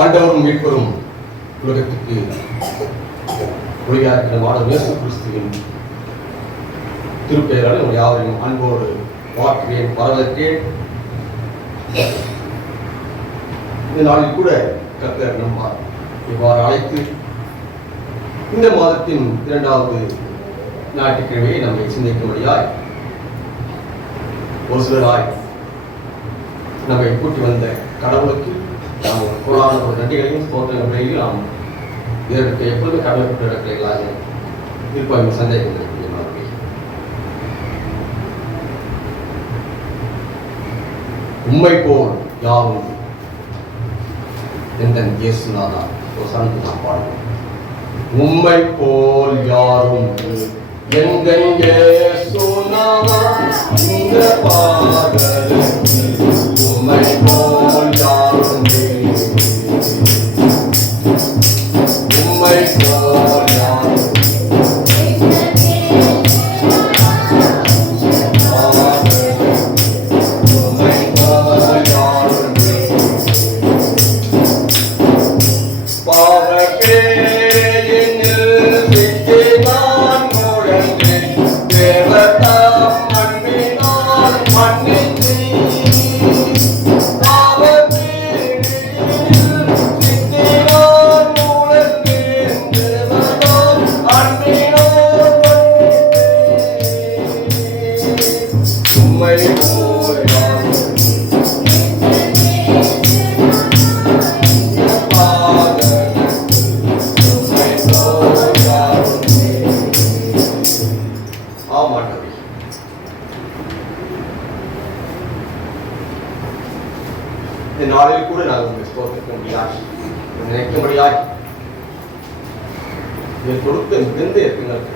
ஆண்டவரும் மீட்பரும் உலகத்துக்கு ஒளியாக்கிற இயேசு கிறிஸ்துவின் திருப்பெயரால் உங்கள் யாவரையும் அன்போடு வாழ்த்துகிறேன், வரவேற்கிறேன். இந்த நாளில் கூட கர்த்தர் நம்மால் இவ்வாறு அழைத்து இந்த மாதத்தின் 2வது ஞாயிற்றுக்கிழமையை நம்மை சிந்திக்கும்படியாய் ஒரு சிலராய் நம்மை கூட்டி வந்த கடவுளுக்கு நாம் கோடான ஒரு நன்றிகளையும் ஸ்தோத்திரங்களையும் நாம் இதற்கு எப்பொழுது கடமைப்பட்டு இருக்கிறீர்களாக இருப்பாங்க சந்தேகங்கள். உம்மை போல் யாரும் எந்த இயேசுநாதா ஒரு சனத்து நாம் பாடுவோம். உம்மை போல் யாரும் எங்கள் இயேசுநாதா இந்த பாடல் உம்மை போல் யாரும் உம்மை போல் யாரும் இந்த நாளில் கூட நாங்கள் உங்களை ஸ்தோத்திரிக்க முடியாது, நினைக்க முடியாது. இதை கொடுத்த மிகுந்த எங்களுக்கு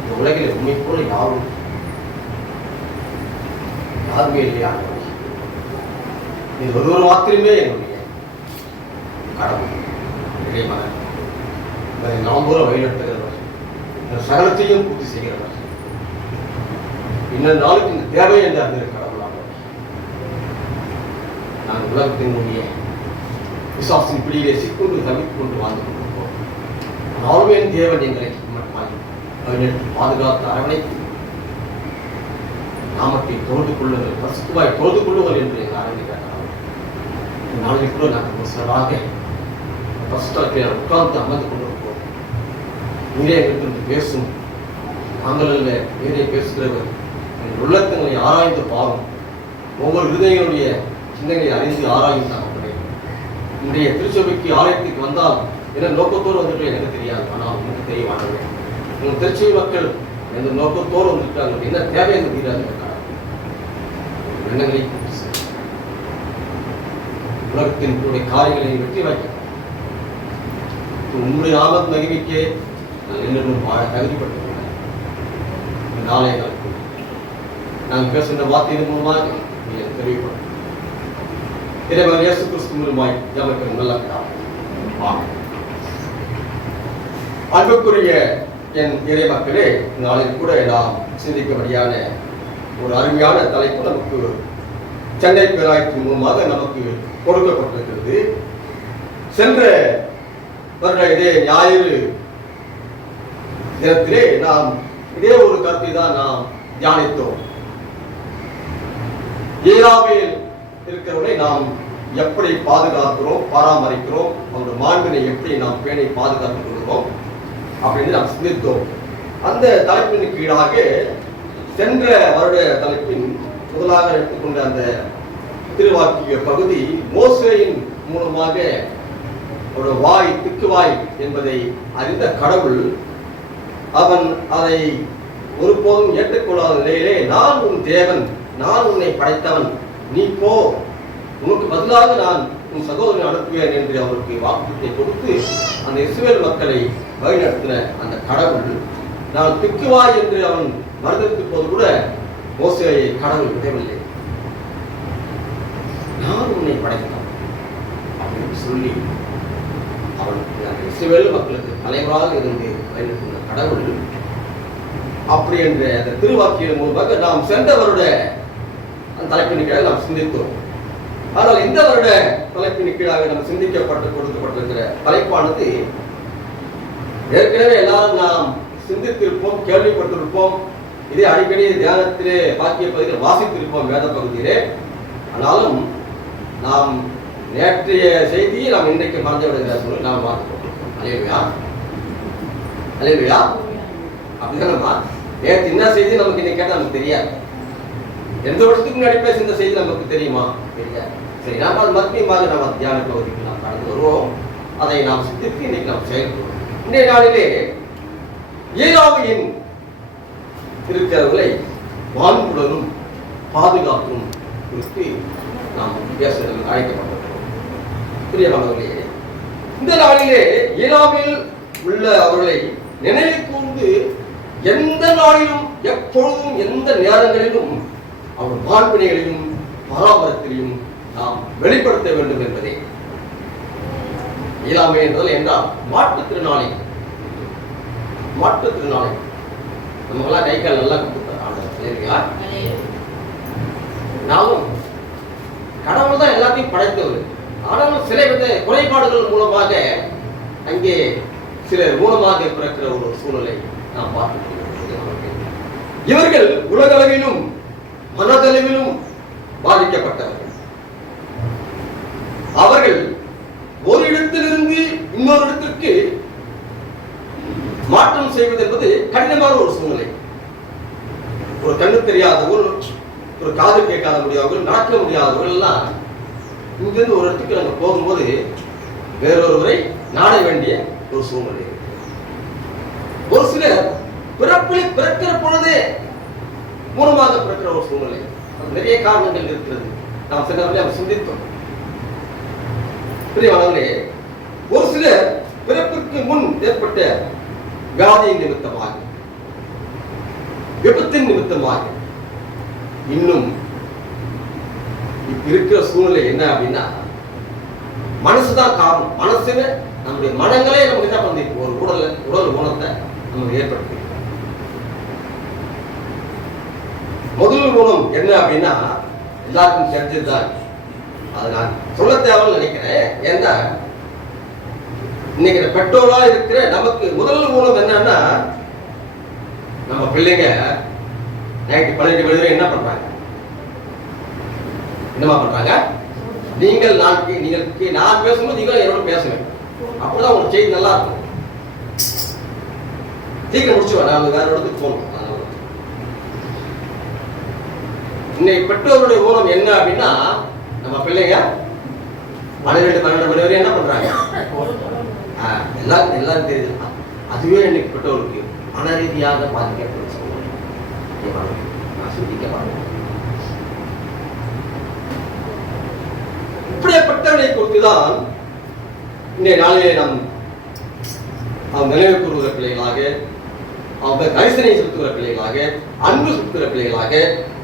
இந்த உலகில் உண்மை போல யாருமே இல்லையா? நீ ஒருவர் மாத்திரமே என்னுடைய கடவுள், இறைமகன். நாம் பூரா வழிநடத்துகிறவர், இந்த சகலத்தையும் பூர்த்தி செய்கிறவர். இன்னொரு நாளுக்கு இந்த தேவை என்று அறிந்த கடவுளாக நாங்கள் உலகத்தினுடைய விசுவாசத்தின் பிடியிலே சிக்கொண்டு தவித்துக் கொண்டு வாழ்ந்து கொண்டிருப்போம். நாளுமே தேவன் எங்களை வழிநடத்தி பாதுகாத்து அரவணைத்து நாமத்தை தோழ்ந்து கொள்ளுங்கள், பசுவாய் தோழ்ந்து கொள்ளுங்கள் என்று எங்கள் அரவணைக்கிறார். இந்த நாளில் கூட நாங்கள் ஒரு சிலராக பசுத்தலத்தில் உட்கார்ந்து அமர்ந்து கொண்டிருப்போம். நீரே எங்களுக்கு பேசும், நாங்கள் அல்ல நீரே பேசுகிறவர். எங்கள் உள்ளத்தங்களை ஆராய்ந்து பாரும், ஒவ்வொரு இருதயங்களுடைய சிந்தனையை அறிந்து ஆராய்ந்தாங்க. இன்றைய திருச்சபைக்கு ஆலயத்துக்கு வந்தால் என்ன நோக்கத்தோடு வந்துட்டு எனக்கு தெரியாது, ஆனால் உங்களுக்கு தெரியவானது. உங்கள் திருச்சபை மக்கள் எந்த நோக்கத்தோடு வந்துட்டாங்க, என்ன தேவை என்று தீராது எண்ணங்களை உலகத்தின் காரியங்களை வெற்றி வைக்க உங்களுடைய ஆபத்து மகிழ்ச்சிக்கே நான் என்னும் தகுதிப்பட்டுள்ளேன். நாளைய நாட்கள் நாங்கள் பேசுகின்ற வார்த்தையின் மூலமாக நீங்கள் தெரிவிப்படும் இறைவன் இயேசு கிறிஸ்து மூலமாய் ஜெபத்தை நல்ல அன்புக்குரிய என் இறை மக்களே, நாளில் கூட நாம் சிந்திக்கும்படியான ஒரு அருமையான தலைப்பு நமக்கு சென்னை பேராயத்தின் மூலமாக நமக்கு கொடுக்கப்பட்டிருக்கிறது. சென்ற வருட இதே ஞாயிறு தினத்திலே நாம் இதே ஒரு கருத்தை தான் நாம் தியானித்தோம். ஏழாவில் இருக்கிறவரை நாம் எப்படி பாதுகாக்கிறோம், பராமரிக்கிறோம், அவருடைய மாண்பினை எப்படி நாம் பேணி பாதுகாத்துக் கொள்கிறோம் அப்படின்னு நாம் சிந்தித்தோம். அந்த தலைப்பின் கீழாக சென்ற வருட தலைப்பின் முதலாக எடுத்துக்கொண்ட அந்த திருவாக்கிய பகுதி மோசேயின் மூலமாக ஒரு வாய் திக்குவாய் என்பதை அறிந்த கடவுள் அவன் அதை ஒருபோதும் ஏற்றுக்கொள்ளாத நிலையிலே, நான் உன் தேவன், நான் உன்னை படைத்தவன், நீ போ, உனக்கு பதிலாக நான் உன் சகோதரனை அனுப்புவேன் என்று அவருக்கு வாக்குறுதியை கொடுத்து அந்த இஸ்ரவேல் மக்களை வழிநடத்தின அந்த கடவுள் நான் திக்குவாய் என்று அவன் மறுதளித்த போது கூட மோசேயை கடவுள் விடவில்லை. நான் உன்னை படைத்தான் அப்படின்னு சொல்லி அவன் அந்த இஸ்ரவேல் மக்களுக்கு தலைவராக இருந்து வழிநடத்தின கடவுள் அப்படி என்ற அந்த திருவாக்கியின் மூலமாக நாம் சென்றவருடைய அந்த தலைப்பின் கீழே நாம் சிந்தித்தோம். ஆனால் இந்த வருட தலைப்பின் கீழாக நம்ம சிந்திக்கப்பட்டு கொடுக்கப்பட்டிருக்கிற தலைப்பானது ஏற்கனவே எல்லாரும் நாம் சிந்தித்திருப்போம், கேள்விப்பட்டிருப்போம், இதே அடிக்கடி தியானத்திலே வாக்கிய பகுதியில் வாசித்திருப்போம் வேத பகுதியிலே. ஆனாலும் நாம் நேற்றைய செய்தியை நாம் இன்றைக்கு மறந்து விடுகிற சூழல் நாம் பார்த்துக்கொண்டிருக்கோம். அல்லேலூயா, அல்லேலூயா. அப்படிதானம்மா? நேற்று என்ன செய்தி நமக்கு இன்னைக்கு கேட்டால் நமக்கு தெரியாது. எந்த வருஷத்துக்கு முன்னாடி பேச இந்த செய்தி நமக்கு தெரியுமா? தெரியாது. சரி, நாம் அது மத்தியமாக நம்ம தியான பகுதிக்கு நாம் கடந்து வருவோம். அதை நாம் சிந்தித்து இன்னைக்கு நாம் செயல்படுவோம். இன்றைய நாளிலே 7ஆம் எண் இருக்கிறவர்களை வாழ்வுடனும் பாதுகாப்பும் குறித்து நாம் பேச அழைக்கப்பட்டிருக்கிறோம். பிரியமானவர்களே, இந்த நாளிலே 7ஆம் எண் உள்ள அவர்களை நினைவு கூர்ந்து எந்த நாளிலும் எப்பொழுதும் எந்த நேரங்களிலும் அவர் வாழ்வினைகளையும் பராமரத்திலையும் நாம் வெளிப்படுத்த வேண்டும் என்பதே. 7ஆம் எண் என்றால் மாற்றுத்திறனாளி. மாற்றுத்திறனாளி நமக்கெல்லாம் கை கால் நல்லா கொடுத்தார். நாமும் கடவுள் தான் எல்லாத்தையும் படைத்தவர். ஆனாலும் சில வித குறைபாடுகள் மூலமாக அங்கே சிலர் மூலமாக பிறக்கிற ஒரு சூழலை நாம் பார்க்கிறோம். இவர்கள் உலகளவிலும் மனதளவிலும் பாதிக்கப்பட்டவர்கள். அவர்கள் ஒரு இடத்திலிருந்து இன்னொரு இடத்திற்கு மாற்றம் செய்வது என்பது கடினமான ஒரு சூழ்நிலை. ஒரு கண்ணு தெரியாதவர்கள், ஒரு காது கேட்காத முடியாதவர்கள், நடக்க முடியாதவர்கள் எல்லாம் இங்கிருந்து ஒரு இடத்துக்கு நாங்கள் போகும்போது வேறொருவரை நாட வேண்டிய ஒரு சூழ்நிலை. ஒரு சிலர் பிறப்பில் பிறக்கிற பொழுதே மூலமாக பிறக்கிற ஒரு சூழ்நிலை. நிறைய காரணங்கள் இருக்கிறது. நாம் சிலவரை அவர் சிந்தித்தோம். பிரியமானவர்களே, ஒரு சிலர் பிறப்புக்கு முன் ஏற்பட்ட வியாதியின் நிமித்தமாக, விபத்தின் நிமித்தமாக, இன்னும் இப்ப இருக்கிற சூழ்நிலை என்ன அப்படின்னா மனசுதான் காரணம். மனசுல நம்முடைய மனங்களே நமக்கு என்ன பண்ணி ஒரு உடல் ஊனத்தை நமக்கு ஏற்படுத்தி. முதல் குணம் என்ன அப்படின்னா எல்லாருக்கும் தெரிஞ்சதுதான். அதை நான் சொல்ல தேவைன்னு நினைக்கிறேன். ஏன்னா இன்னைக்கு பெற்றோரா இருக்கிற நமக்கு முதல் குணம் என்னன்னா, நம்ம பிள்ளைங்க நைட்டு 12 மணி வரை என்ன பண்றாங்க? என்னமா பண்றாங்க? நான் பேசும்போது நீங்களும் என்னோட பேசுவேன். அப்பதான் உங்களுக்கு செய்தி நல்லா இருக்கும். சீக்கிரம் முடிச்சுவேன், நான் வேற இடத்துக்கு போகணும். இன்னைக்கு பெற்றோருடைய ஊனம் என்ன அப்படின்னா, நம்ம பிள்ளைங்க 12 மணி வரை என்ன பண்றாங்க? எல்லாரும் தெரியுது. அதுவே இன்னைக்கு பெற்றோருக்கு மன ரீதியாக பாதிக்கப்படும். இப்படிப்பட்டவனை குறித்துதான் இன்றைய நாளிலே நாம் அவங்க நினைவு கூறுகிற பிள்ளைகளாக, அவங்க கரிசனை செலுத்துகிற பிள்ளைகளாக, அன்பு செலுத்துகிற பிள்ளைகளாக,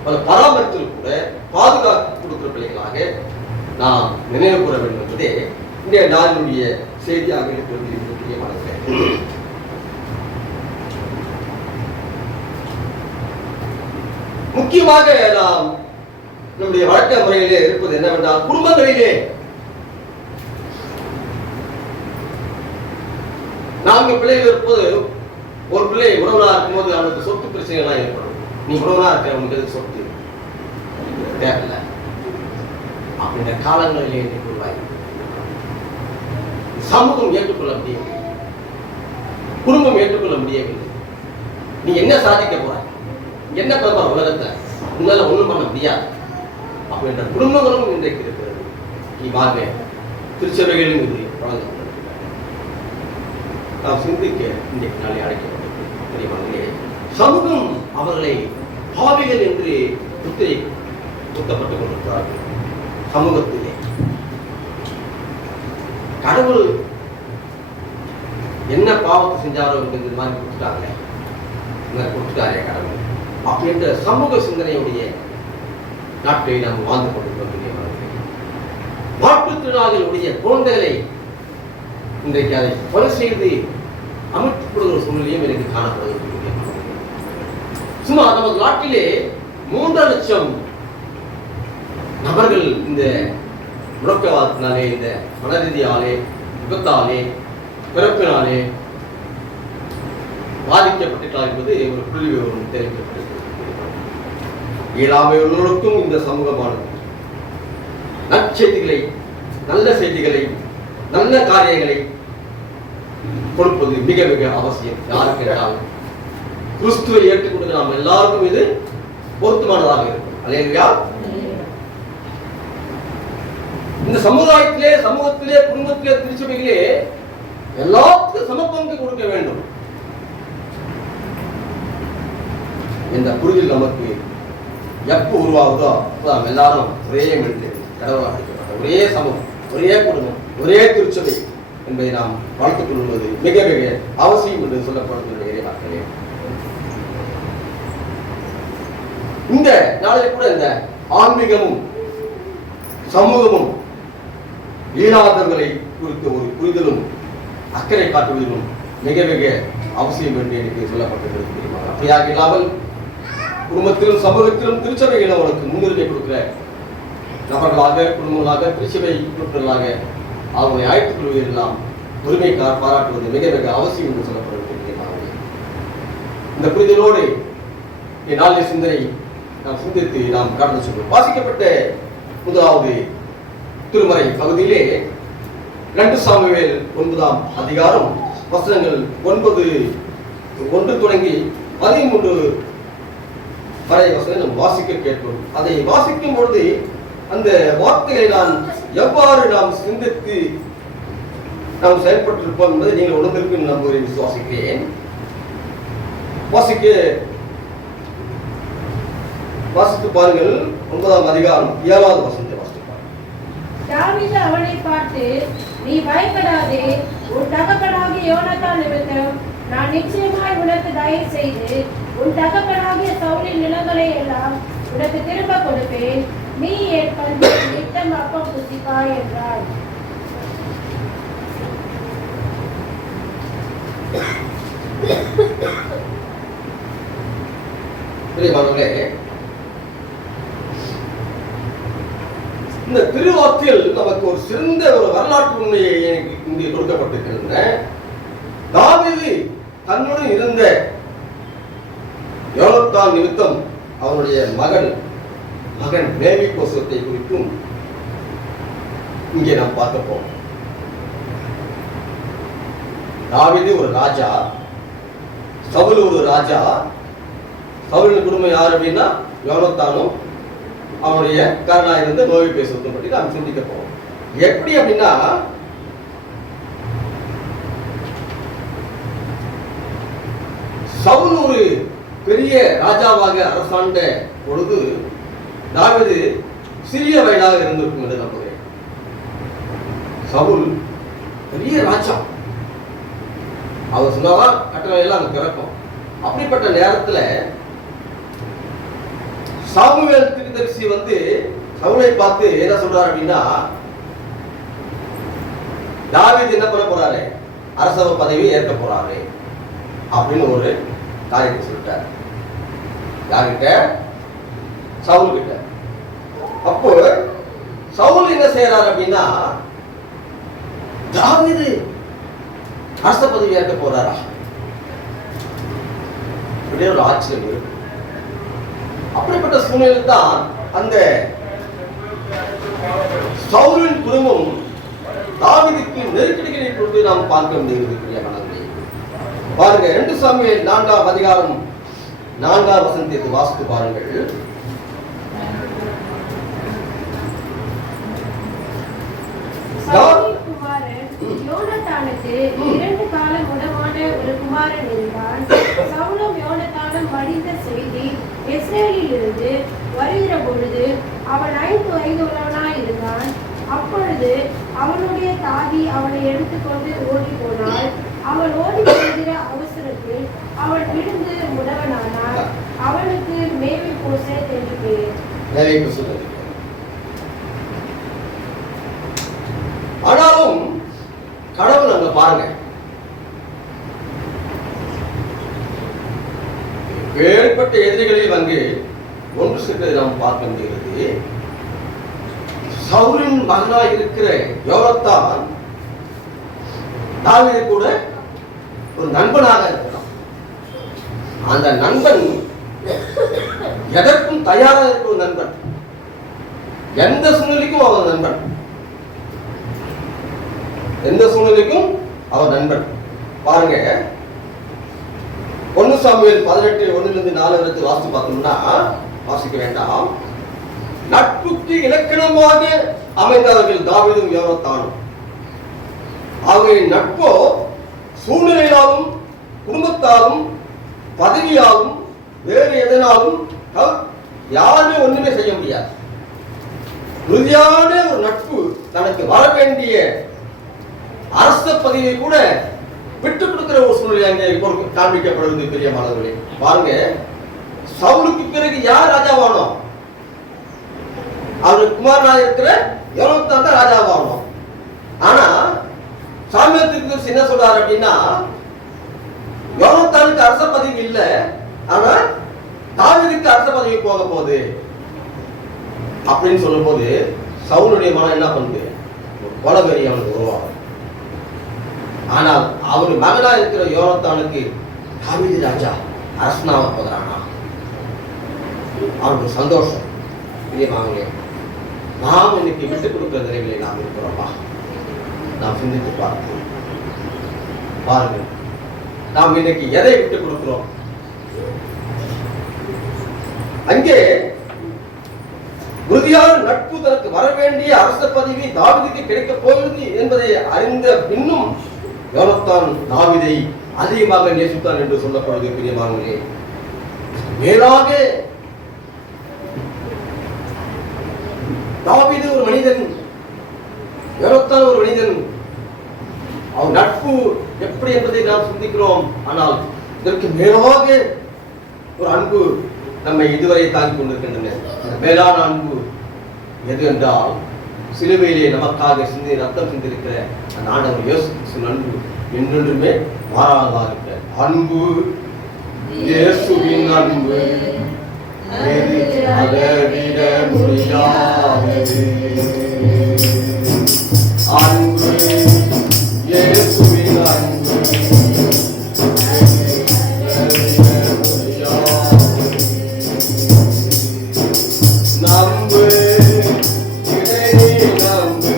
பல பராமரித்தல் கூட பாதுகாப்பு கொடுக்கிற பிள்ளைகளாக நாம் நினைவு கூற வேண்டும் என்பதே இன்றைய நாளினுடைய செய்தியாக இருக்கிறது. முக்கியமாக நாம் நம்முடைய வழக்க முறையிலே இருப்பது என்னவென்றால், குடும்பங்களிலே 4 பிள்ளைகள் இருப்பது, ஒரு பிள்ளை உறவனா இருக்கும்போது அவனுக்கு சொத்து பிரச்சனைகள்லாம் ஏற்படும். நீ உறவனா இருக்கிறவங்களுக்கு சொத்து தேவையில்லை அப்படின்ற காலங்களிலே உருவாகி சமூகம் ஏற்றுக்கொள்ள முடியவில்லை, குடும்பம் ஏற்றுக்கொள்ள முடியவில்லை. நீ என்ன சாதிக்க போற? என்ன பண்ணுற உலகத்தை? உங்களால ஒண்ணும் பண்ண முடியாது அப்படின்ற குடும்பங்களும் இன்றைக்கு இருக்கிறது. இவ்வாறு திருச்சபைகளும் இது வழங்கப்படுகிறது. நாம் சிந்திக்க இன்றைக்கு நாளை அழைக்கப்பட்டிருக்கிறது. சமூகம் அவர்களை பாவிகள் என்று முத்திரை குத்தப்பட்டுக் கொண்டிருக்கிறார்கள். சமூகத்திலே கடவுள் என்ன பாவத்தை செஞ்சாரோ இந்த மாதிரி கொடுத்துட்டாரே கடவுள் அப்படின்ற சமூக சிந்தனையுடைய நாட்டை நாம் வாழ்ந்து கொண்டிருக்கிறோம். மாற்றுத்திறனாளிகளுடைய குழந்தைகளை இன்றைக்கு அதை கொலை செய்து அமைக்கப்படுகிற சூழ்நிலையும் எனக்கு காணப்படுகிறது. சுமார் நமது நாட்டிலே 3 லட்சம் நபர்கள் இந்த முடக்கவாதத்தினாலே, இந்த மனரீதியாலே, விபத்தாலே, பிறப்பினாலே பாதிக்கப்பட்டிருக்கலாம் என்பது ஒரு புள்ளி விவரம் தெரிவிக்கப்பட்டிருக்கிறது. இயலாமையுள்ளவர்களுக்கும் இந்த சமூகமானது நற்செய்திகளை, நல்ல செய்திகளை, நல்ல காரியங்களை கொடுப்பது மிக மிக அவசியம். யாருக்கு என்றால் கிறிஸ்துவை ஏற்றுக்கொண்டு நாம் எல்லாருக்கும் இது பொருத்தமானதாக இருக்கும். அல்லேலூயா. இந்த சமுதாயத்திலே, சமூகத்திலே, குடும்பத்திலே, திருச்சபைகளே எல்லாத்துக்கும் சமப்பங்கு கொடுக்க வேண்டும். இந்த புரிதல் நமக்கு எப்போ உருவாகுதோ அப்போ நாம் எல்லாரும் ஒரே மனிதர், கடவுளாக அழைக்கப்பட்ட ஒரே சமூகம், ஒரே குடும்பம், ஒரே திருச்சபை என்பதை நாம் வளர்த்துக் கொள்வது மிக மிக அவசியம் என்று சொல்லப்படுகிற இறைவாக்களே. இந்த நாளில் கூட இந்த ஆன்மீகமும் சமூகமும் ஈழாதவர்களை குறித்த ஒரு புரிதலும் அக்கறை காட்டுவதிலும் மிக மிக அவசியம் என்று எனக்கு சொல்லப்பட்டிருக்கிறது. அப்படியாக இல்லாமல் குடும்பத்திலும் சமூகத்திலும் திருச்சபைகள் அவர்களுக்கு முன்னுரிமை கொடுக்கிற நபர்களாக, குடும்பங்களாக, திருச்சபை உறுப்பினர்களாக அவர்களை அழைத்துக் கொள்வதெல்லாம் உரிமை பாராட்டுவது மிக மிக அவசியம் என்று சொல்லப்பட்டிருக்கிறது. இந்த புரிதலோடு நாளைய சிந்தனை நாம் சிந்தித்து நாம் கடந்து செல்வோம். வாசிக்கப்பட்ட முதலாவது திருமறை பகுதியிலே 2 சாமுவேல் 9ஆம் அதிகாரம் வசனங்கள் 9 தொடங்கி 13 வரை வசனம் வாசிக்க கேட்போம். அதை வாசிக்கும் பொழுது அந்த வார்த்தைகளை நாம் எவ்வாறு நாம் சிந்தித்து நாம் செயல்பட்டிருப்போம் என்பதை நீங்கள் உணர்ந்திருக்கும் நம்புகிறேன், விசுவாசிக்கிறேன். வாசித்து பாருங்கள். 9ஆம் அதிகாரம் 7வது வசனத்தை வாசித்து பாருங்கள். தாவீது அவனை பார்த்து, நீ பயப்படாதே, உன் தகப்பனாகிய யோனத்தான் நிமித்தம் நான் நிச்சயமாய் உனக்கு தயவு செய்து உன் தகப்பனாகிய சவுலின் நிலங்களை எல்லாம் உனக்கு திரும்ப கொடுப்பேன். நீ என் பந்தில் நித்தம் அப்பம் புசிப்பாய் என்றார். இந்த திருவாக்கில் நமக்கு ஒரு சிறந்த ஒரு வரலாற்று உண்மையை இங்கே கொடுக்கப்பட்டிருக்கின்றன. தாவீது தன்னுடன் இருந்த யோனத்தான் நிமித்தம் அவனுடைய மகன் மேவிபோசத்தை குறித்தும் இங்கே நாம் பார்க்க போறோம். தாவீது ஒரு ராஜா, சவுல் ஒரு ராஜா. சவுலின் குடும்பம் யார் அப்படின்னா யோனத்தானும் அவனுடைய காரணா இருந்த மேவிபோசத்தை பற்றி நாம் சிந்திக்க போறோம். எப்படி அப்படின்னா, சவுல் ஒரு பெரிய ராஜாவாக அரசாண்ட பொழுது தாவீது சிறிய வயதாக இருந்திருக்கும் என்று நம்புகிறேன். சவுல் பெரிய ராஜா, அவர் சொன்னாதான் கட்டளை எல்லாம் அங்க பிறக்கும். அப்படிப்பட்ட நேரத்துல சாமுவேல் தீர்க்கதரிசி வந்து சவுலை பார்த்து என்ன சொல்றாரு அப்படின்னா, தாவீது என்ன பண்ண போறாரு, அரச பதவி ஏற்க போறாரு அப்படின்னு ஒரு காரியத்தை சொல்லிட்டார். யார்கிட்ட? சவுல் கிட்ட. அப்போ சவுல் என்ன செய்யறாரு அப்படின்னா, தாவீது அரச பதவி ஏற்க போறாரா அப்படியே ஒரு ஆச்சரியம் இருக்கு. அப்படிப்பட்ட சூழ்நிலையில் தான் அந்த சவுலின் குடும்பம் தாவீதுக்கு நெருக்கடிகளை கொடுத்து நாம் பார்க்க முடிகிறது. பாருங்க, 2 சாமுவேல் 4ஆம் அதிகாரம் 4ஆம் வசனத்தை வாசித்து பாருங்கள். யோனத்தானுக்கு 2 காலம் உடமான ஒரு குமாரன் இருந்தான். சவுலும் யோனத்தானும் மடிந்த செய்தி இஸ்ரேலில் இருந்து வருகிற பொழுது அவன் 5 வயது உள்ளவனாய் இருந்தான். அப்பொழுது அவனுடைய தாதி அவனை எடுத்துக்கொண்டு ஓடி போனாள். அவன் ஓடி போகிற அவசரத்தில் அவன் விழுந்து முடவனானான். அவனுக்கு மேவிபோசேத் என்று பெயர். ஆனாலும் கடவுள் அங்க பாருங்க, வேறுபட்ட எதிரிகளில் அங்கு ஒன்று சேர்ப்பதை நாம் பார்க்க முடிகிறது. சவுலின் மகனாய் இருக்கிற யோனத்தான் தாவீது கூட ஒரு நண்பனாக இருக்கிறான். அந்த நண்பன் எதற்கும் தயாராக இருக்கிற ஒரு நண்பன், எந்த சூழ்நிலைக்கும் அவர் நண்பன், எந்த சூழ்நிலைக்கும் அவர் நண்பன். பாருங்க, 1 சாமுவேல் 18:1-4 வரைக்கும் வாசித்து பார்த்தோம்னா, வாசிக்க வேண்டாம். நட்புக்கு இலக்கணமாக அமைந்தவர்கள் தாவீதும் யோனத்தானும். அவர்களின் நட்போ சூழ்நிலையாலும் குடும்பத்தாலும் பதவியாலும் வேறு எதனாலும் யாருமே ஒண்ணுமே செய்ய முடியாது. உறுதியான ஒரு நட்பு தனக்கு வர வேண்டிய அரச பதவியை கூட விட்டுக் கொடுக்கிற ஒரு சூழ்நிலை அங்கே காண்பிக்கப்படுவது. பெரிய மாணவர்களே, பாருங்க, சவுலுக்கு பிறகு யார் ராஜாவானோம்? அவருக்கு குமாரனாக இருக்கிற யோனத்தான் தான் ராஜாவானோம். ஆனா சாமுவேல் தீர்க்கதரிசி என்ன சொல்றாரு அப்படின்னா, யோனத்தானுக்கு அரச பதவி இல்லை, ஆனா தாவீதுக்கு அரச பதவி போக போகுது அப்படின்னு சொல்லும் போது சவுலுடைய மனம் என்ன பண்ணுது? ஒரு கொலவெறி அவனுக்கு உருவாகும். ஆனால் அவர் மகனா இருக்கிற யோனத்தானுக்கு தாவீது ராஜா அரசனாக போகிறானா, அவனுக்கு சந்தோஷம். பிரியமானவர்களே, நாம் இன்னைக்கு விட்டுக் கொடுக்கிற நிலைகளை நாம் இருக்கிறோமா? நாம் சிந்தித்து பார்க்கிறோம். பாருங்க, நாம் இன்னைக்கு எதை விட்டுக் கொடுக்கிறோம்? அங்கே உறுதியான நட்பு தனக்கு வர வேண்டிய அரச பதவி தாவீதுக்கு கிடைக்க போகிறது என்பதை அறிந்த பின்னும் யோனத்தான் தாவீதை அதிகமாக நேசித்தான் என்று சொல்லப்படுவது. பிரியமானவர்களே, மேலாக தாவீது ஒரு மனிதன், யோனத்தான் ஒரு மனிதன். அவர் நட்பு எப்படி என்பதை நாம் சிந்திக்கிறோம். ஆனால் இதற்கு மேலாக ஒரு அன்பு நம்மை இதுவரை தாங்கிக் கொண்டிருக்கின்றன. அந்த மேலான அன்பு எது என்றால், சிலுவையிலே நமக்காக சிந்தி ரத்தம் சிந்திருக்கிற அந்த ஆண்டவர் இயேசு கிறிஸ்துவின் அன்பு என்றென்றுமே மாறாததாக இருக்கிற அன்பு. இயேசுவின் அன்பு அளவிட முடியாதது. அன்பு, இயேசுவின் அன்பு நம்பு, இதை நம்பு,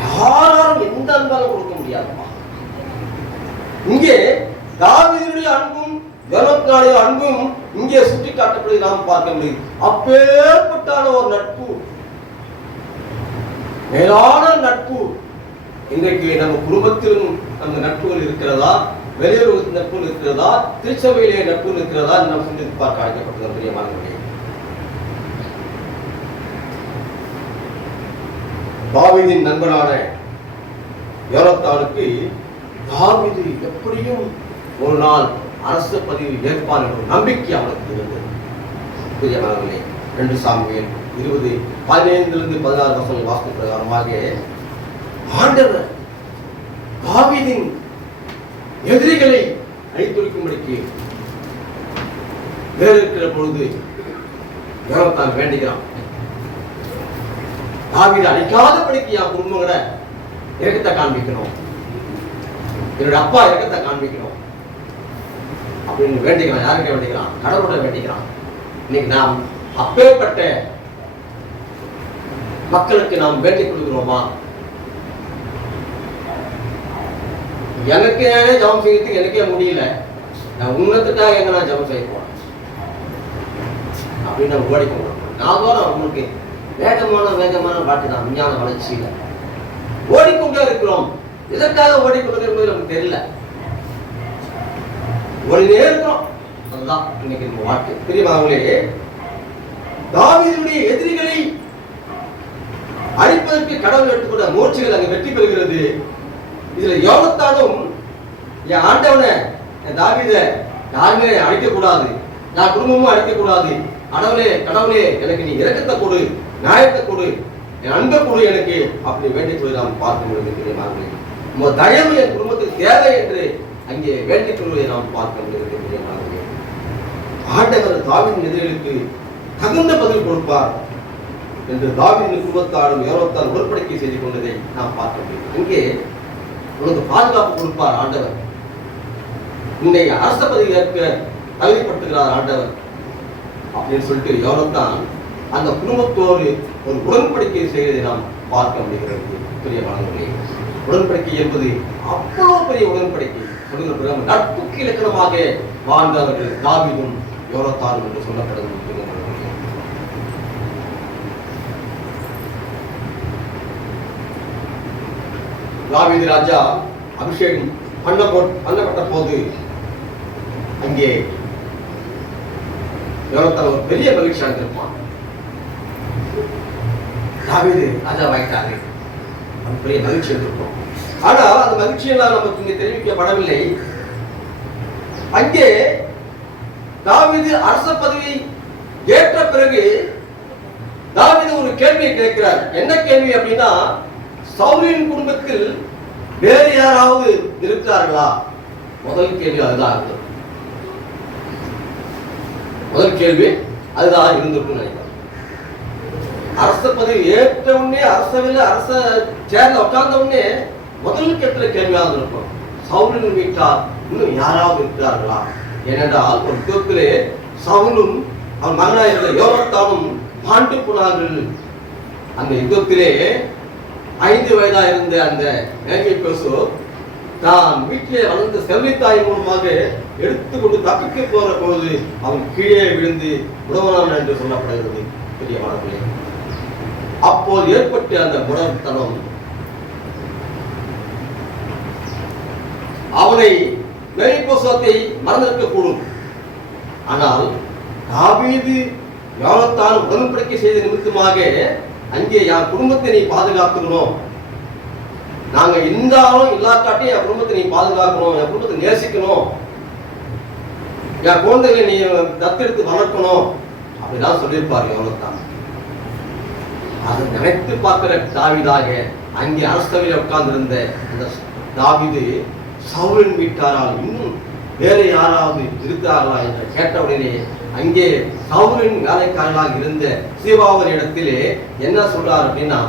யாராலும் எந்த அன்பாலும் கொடுக்க முடியாதுமா. இங்கே தாவீதுடைய அன்பும் யோனத்தானுடைய அன்பும் இங்கே சுட்டி காட்டப்படுவதை நாம் பார்க்க முடியும். அப்பேற்பட்டான ஒரு நட்பு, மேலான நட்பு இன்றைக்கு நம்ம குடும்பத்திலும் அந்த நட்புகள் இருக்கிறதா, வெளியுறவு நட்பு இருக்கிறதா, திருச்சபையிலே நட்பு இருக்கிறதா, நாம் சிந்தித்து பார்க்க அழைக்கப்பட்டது. பிரியமானவர்களே, தாவீதின் நண்பனான யோனத்தானுக்கு தாவீது எப்படியும் ஒரு நாள் அரச பதவி ஏற்பான் என்ற நம்பிக்கை அவனுக்கு இருந்தது. பிரியமானவர்களே, 2 சாமுவேல் 20:15-16 வாக்கு பிரகாரமாக ஆண்டவர் தாவீதின் எதிரிகளை அழித்தொழிக்கும்படிக்கு வேறு இருக்கிற பொழுது யோனத்தான் வேண்டுகிறான். தாவீதை அழிக்காதபடிக்கு என் குடும்பங்களை இரக்கத்தை காண்பிக்கணும், என்னுடைய அப்பா இரக்கத்தை காண்பிக்கணும் அப்படின்னு வேண்டிக்கிறான். யாருக்கு வேண்டிக்கிறான்? கடவுளோட வேண்டிக்கிறான். இன்னைக்கு நாம் அப்பேற்பட்ட மக்களுக்கு நாம் வேண்டிக் கொள்கிறோமா? எனக்கு ஏனே ஜபம் செய்யறதுக்கு எனக்கே முடியல, நான் உன்னத்துக்காக எங்க நான் ஜபம் செய்ய போறேன் அப்படின்னு நம்ம ஓடிக்கணும். நான் தான் உங்களுக்கு வேகமான பாட்டு தான் விஞ்ஞான வளர்ச்சியில ஓடிக்கொண்டே இருக்கிறோம். எதற்காக ஓடிக்கொண்டு என்பது நமக்கு தெரியல, ஓடினே இருக்கிறோம். அதுதான் இன்னைக்கு நம்ம வாழ்க்கை. பிரியமானவர்களே, தாவீதுடைய எதிரிகளை அழிப்பதற்கு கடவுள் எடுத்துக்கொண்ட முயற்சிகள் அங்கே வெற்றி பெறுகிறது. இதுல யோனத்தானும் என் ஆண்டவனை, என் தாவீதை யாருமே அழிக்கக்கூடாது, நான் குடும்பமும் அழிக்கக்கூடாது, கடவுளே எனக்கு நீ இரக்கத்தை கொடு, நியாயத்தை கொடு, என் அன்பை கொடு எனக்கு அப்படி வேண்டிக் கொண்டு நாம் பார்க்க முடியுது. பிரியமானவர்களே, உங்க தயவு என் குடும்பத்துக்கு தேவை என்று அங்கே வேண்டிக் கொள்வதை நாம் பார்க்க முடிகிறது. ஆண்டவர் தாவீதின் எதிரிகளுக்கு தகுந்த பதில் கொடுப்பார் என்று தாவீதின் குடும்பத்தாரும் யோனத்தான் உடன்படிக்கை செய்து கொண்டதை நாம் பார்க்க முடியும். அங்கே உனக்கு பாதுகாப்பு கொடுப்பார் ஆண்டவர். உன்னை அரச பதவி ஏற்க தகுதிப்படுத்துகிறார் ஆண்டவர் அப்படின்னு சொல்லிட்டு யோனத்தான் அந்த குடும்பத்தோடு ஒரு உடன்படிக்கை செய்வதை நாம் பார்க்க முடிகிறது. பெரிய வளங்களே, உடன்படிக்கை என்பது அவ்வளவு பெரிய உடன்படிக்கை. சொல்லுகிற நட்புக்கு இலக்கணமாக வாழ்ந்தவர்கள் தாவீதும் யோனத்தானும் என்று சொல்லப்படுகிறது. தாவீது ராஜா அபிஷேகம் பண்ணப்பட்ட போது அங்கே யோனத்தான் ஒரு பெரிய மகிழ்ச்சி அடைந்திருப்பான். தாவீது ராஜாவாயிட்டாரு, பெரிய மகிழ்ச்சி இருக்கும். ஆனால் அந்த மகிழ்ச்சியெல்லாம் நமக்கு இங்கே தெரிவிக்கப்படவில்லை. அங்கே தாவீது அரச பதவி ஏற்ற பிறகு தாவீது ஒரு கேள்வியை கேட்கிறார். என்ன கேள்வி அப்படின்னா, சவுலின் குடும்பத்தில் வேறு யாராவது இருக்கிறார்களா? முதல் கேள்வி அதுதான் இருந்தது. முதல் கேள்வி அதுதான் இருந்திருக்கும் நினைக்கிறேன். அரச பதவி ஏற்ற உடனே அரசவையில் அரச சேர்ல உட்கார்ந்த உடனே முதல் கேட்கிற கேள்வியாக இருக்கும், சவுலின் வீட்டார் இன்னும் யாராவது இருக்கிறார்களா? ஏனென்றால் ஒரு யுத்தத்திலே சவுலும் அவன் மகனாக இருந்த யோனத்தானும் பாண்டு போனார்கள். அந்த யுத்தத்திலே 5 வயதாக இருந்த அந்த மேல்விபோசு தான் வீட்டிலே வளர்ந்த செல்வித்தாய் மூலமாக எடுத்துக்கொண்டு தப்பிக்க போற பொழுது அவன் கீழே விழுந்து உடவனான் என்று சொல்லப்படுகிறது. பெரிய வளர்ப்பிலே அப்போது ஏற்பட்ட அந்த முரண்தனம் அவனை மேல்விபோசத்தை மறந்திருக்கக்கூடும். ஆனால் தாவீது யோனத்தான் உடன்படிக்கை செய்த நிமித்தமாக அங்கே என் குடும்பத்தை நீ பாதுகாத்துக்கணும், நாங்க இருந்தாலும் இல்லாட்டாட்டி என் குடும்பத்தை நீ பாதுகாக்கணும், என் குடும்பத்தை நேசிக்கணும், என் குழந்தைகளை நீ தத்தெடுத்து வளர்க்கணும் அப்படிதான் சொல்லியிருப்பாரு யோனத்தான். அதை நினைத்து பார்க்கிற தாவீதாக அங்கே அரசவையில் உட்கார்ந்திருந்த அந்த தாவீது சவுலின் வீட்டாரால் இன்னும் வேற யாராவது இருக்கிறார்களா என்று கேட்டவுடனே அங்கே சவுலின் வேலைக்காரர்களாக இருந்த சீபாவின் இடத்திலே என்ன சொல்றார் அப்படின்னா,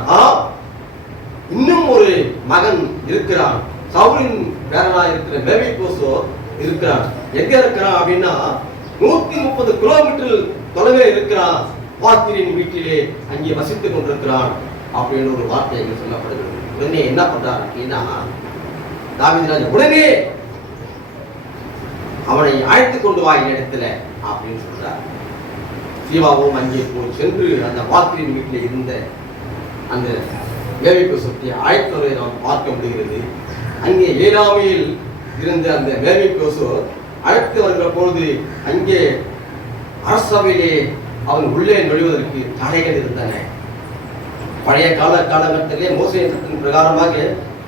இன்னும் ஒரு மகன் இருக்கிறான், சவுலின் பேரனாக இருக்கிற மேல்விபோசு இருக்கிறான். எங்க இருக்கிறான் அப்படின்னா 130 கிலோமீட்டர் தொலைவே இருக்கிறான், பாத்திரின் வீட்டிலே அங்கே வசித்துக் கொண்டிருக்கிறான் அப்படின்னு ஒரு வார்த்தை சொல்லப்படுகிறது. உடனே என்ன பண்றார் அப்படின்னா, தாவீது ராஜா உடனே அவனை அழைத்துக் கொண்டு வா இடத்துல அப்படின்னு சொல்றார். சீபாவும் அங்கே போய் சென்று அந்த பாத்திரின் வீட்டில் இருந்த அந்த மேல்விபோசத்தை அழைத்தவரை நாம் பார்க்க முடிகிறது. அங்கே ஏலாமையில் இருந்த அந்த மேல்விபோசு அழைத்து வருகிற பொழுது அங்கே அரசவையிலே அவன் உள்ளே நுழைவதற்கு தடைகள் இருந்தன. பழைய காலகட்டத்திலே மோசேயின் சட்டத்தின் பிரகாரமாக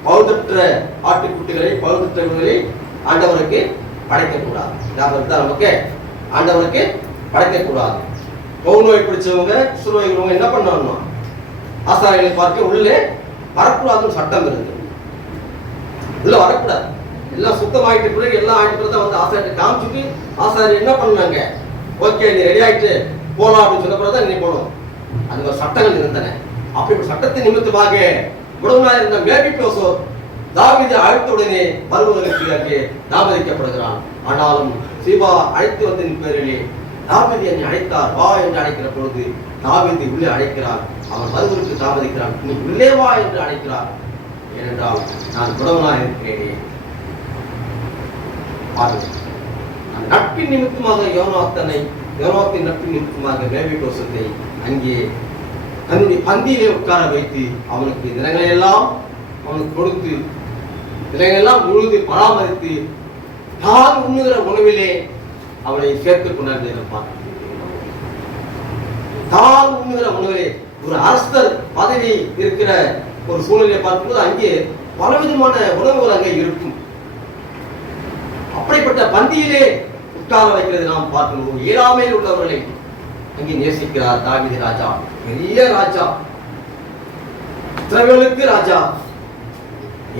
பழுதற்ற ஆட்டுக்குட்டிகளை பழுதற்றவர்களை ஆண்டவருக்கு படைக்கக்கூடாது. நமக்கு ஆண்டவருக்கு படைக்கக்கூடாது. பௌநோய் பிடிச்சவங்க சுருவைகிறவங்க என்ன பண்ணணும், ஆசாரிகளை பார்க்க உள்ளே வரக்கூடாதுன்னு சட்டம் இருந்தது. உள்ள வரக்கூடாது, எல்லாம் சுத்தமாயிட்டு பிறகு எல்லாம் ஆயிட்டு பிறகு வந்து ஆசாரியை காமிச்சுட்டு ஆசாரி என்ன பண்ணாங்க, ஓகே நீ ரெடி ஆயிட்டு போலாம் அப்படின்னு சொன்ன பிறகு நீ போகணும். அந்த ஒரு சட்டங்கள் இருந்தன. அப்படி சட்டத்தின் நிமித்தமாக உடனாக இருந்த மேல்விபோசு தாவீது அழைத்த உடனே வருவதற்கு அங்கே தாமதிக்கப்படுகிறான். ஆனாலும் சீபா அழைத்து வந்ததின் பேரிலே தாவீது என்னை அழைத்தார், வா என்று அழைக்கிற பொழுது தாவீது உள்ளே அழைக்கிறார். அவன் வருவதற்கு தாமதிக்கிறான். நீ உள்ளே வா என்று அழைக்கிறார். ஏனென்றால் நான் உடவனாக இருக்கிறேனே. அந்த நட்பின் நிமித்தமாக யோனாத்தின் நட்பின் நிமித்தமாக மேல்விபோசத்தை அங்கே தன்னுடைய பந்தியிலே உட்கார வைத்து அவனுக்கு தினங்களை எல்லாம் அவனுக்கு கொடுத்து தினங்களெல்லாம் முழுது பராமரித்து தான் உண்ணுகிற உணவிலே அவனை சேர்த்துக் கொண்டாந்து தான் உண்ணுகிற உணவிலே ஒரு அரசர் பதவி இருக்கிற ஒரு சூழ்நிலையை பார்க்கும்போது அங்கே பலவிதமான உணவுகள் அங்கே இருக்கும். அப்படிப்பட்ட பந்தியிலே உட்கார வைக்கிறது நாம் பார்க்கணும். ஏழாமையில் உள்ளவர்களை அங்கே நேசிக்கிறார் தாவீது ராஜா. பெரிய ராஜா, இஸ்ரவேலுக்கு ராஜா.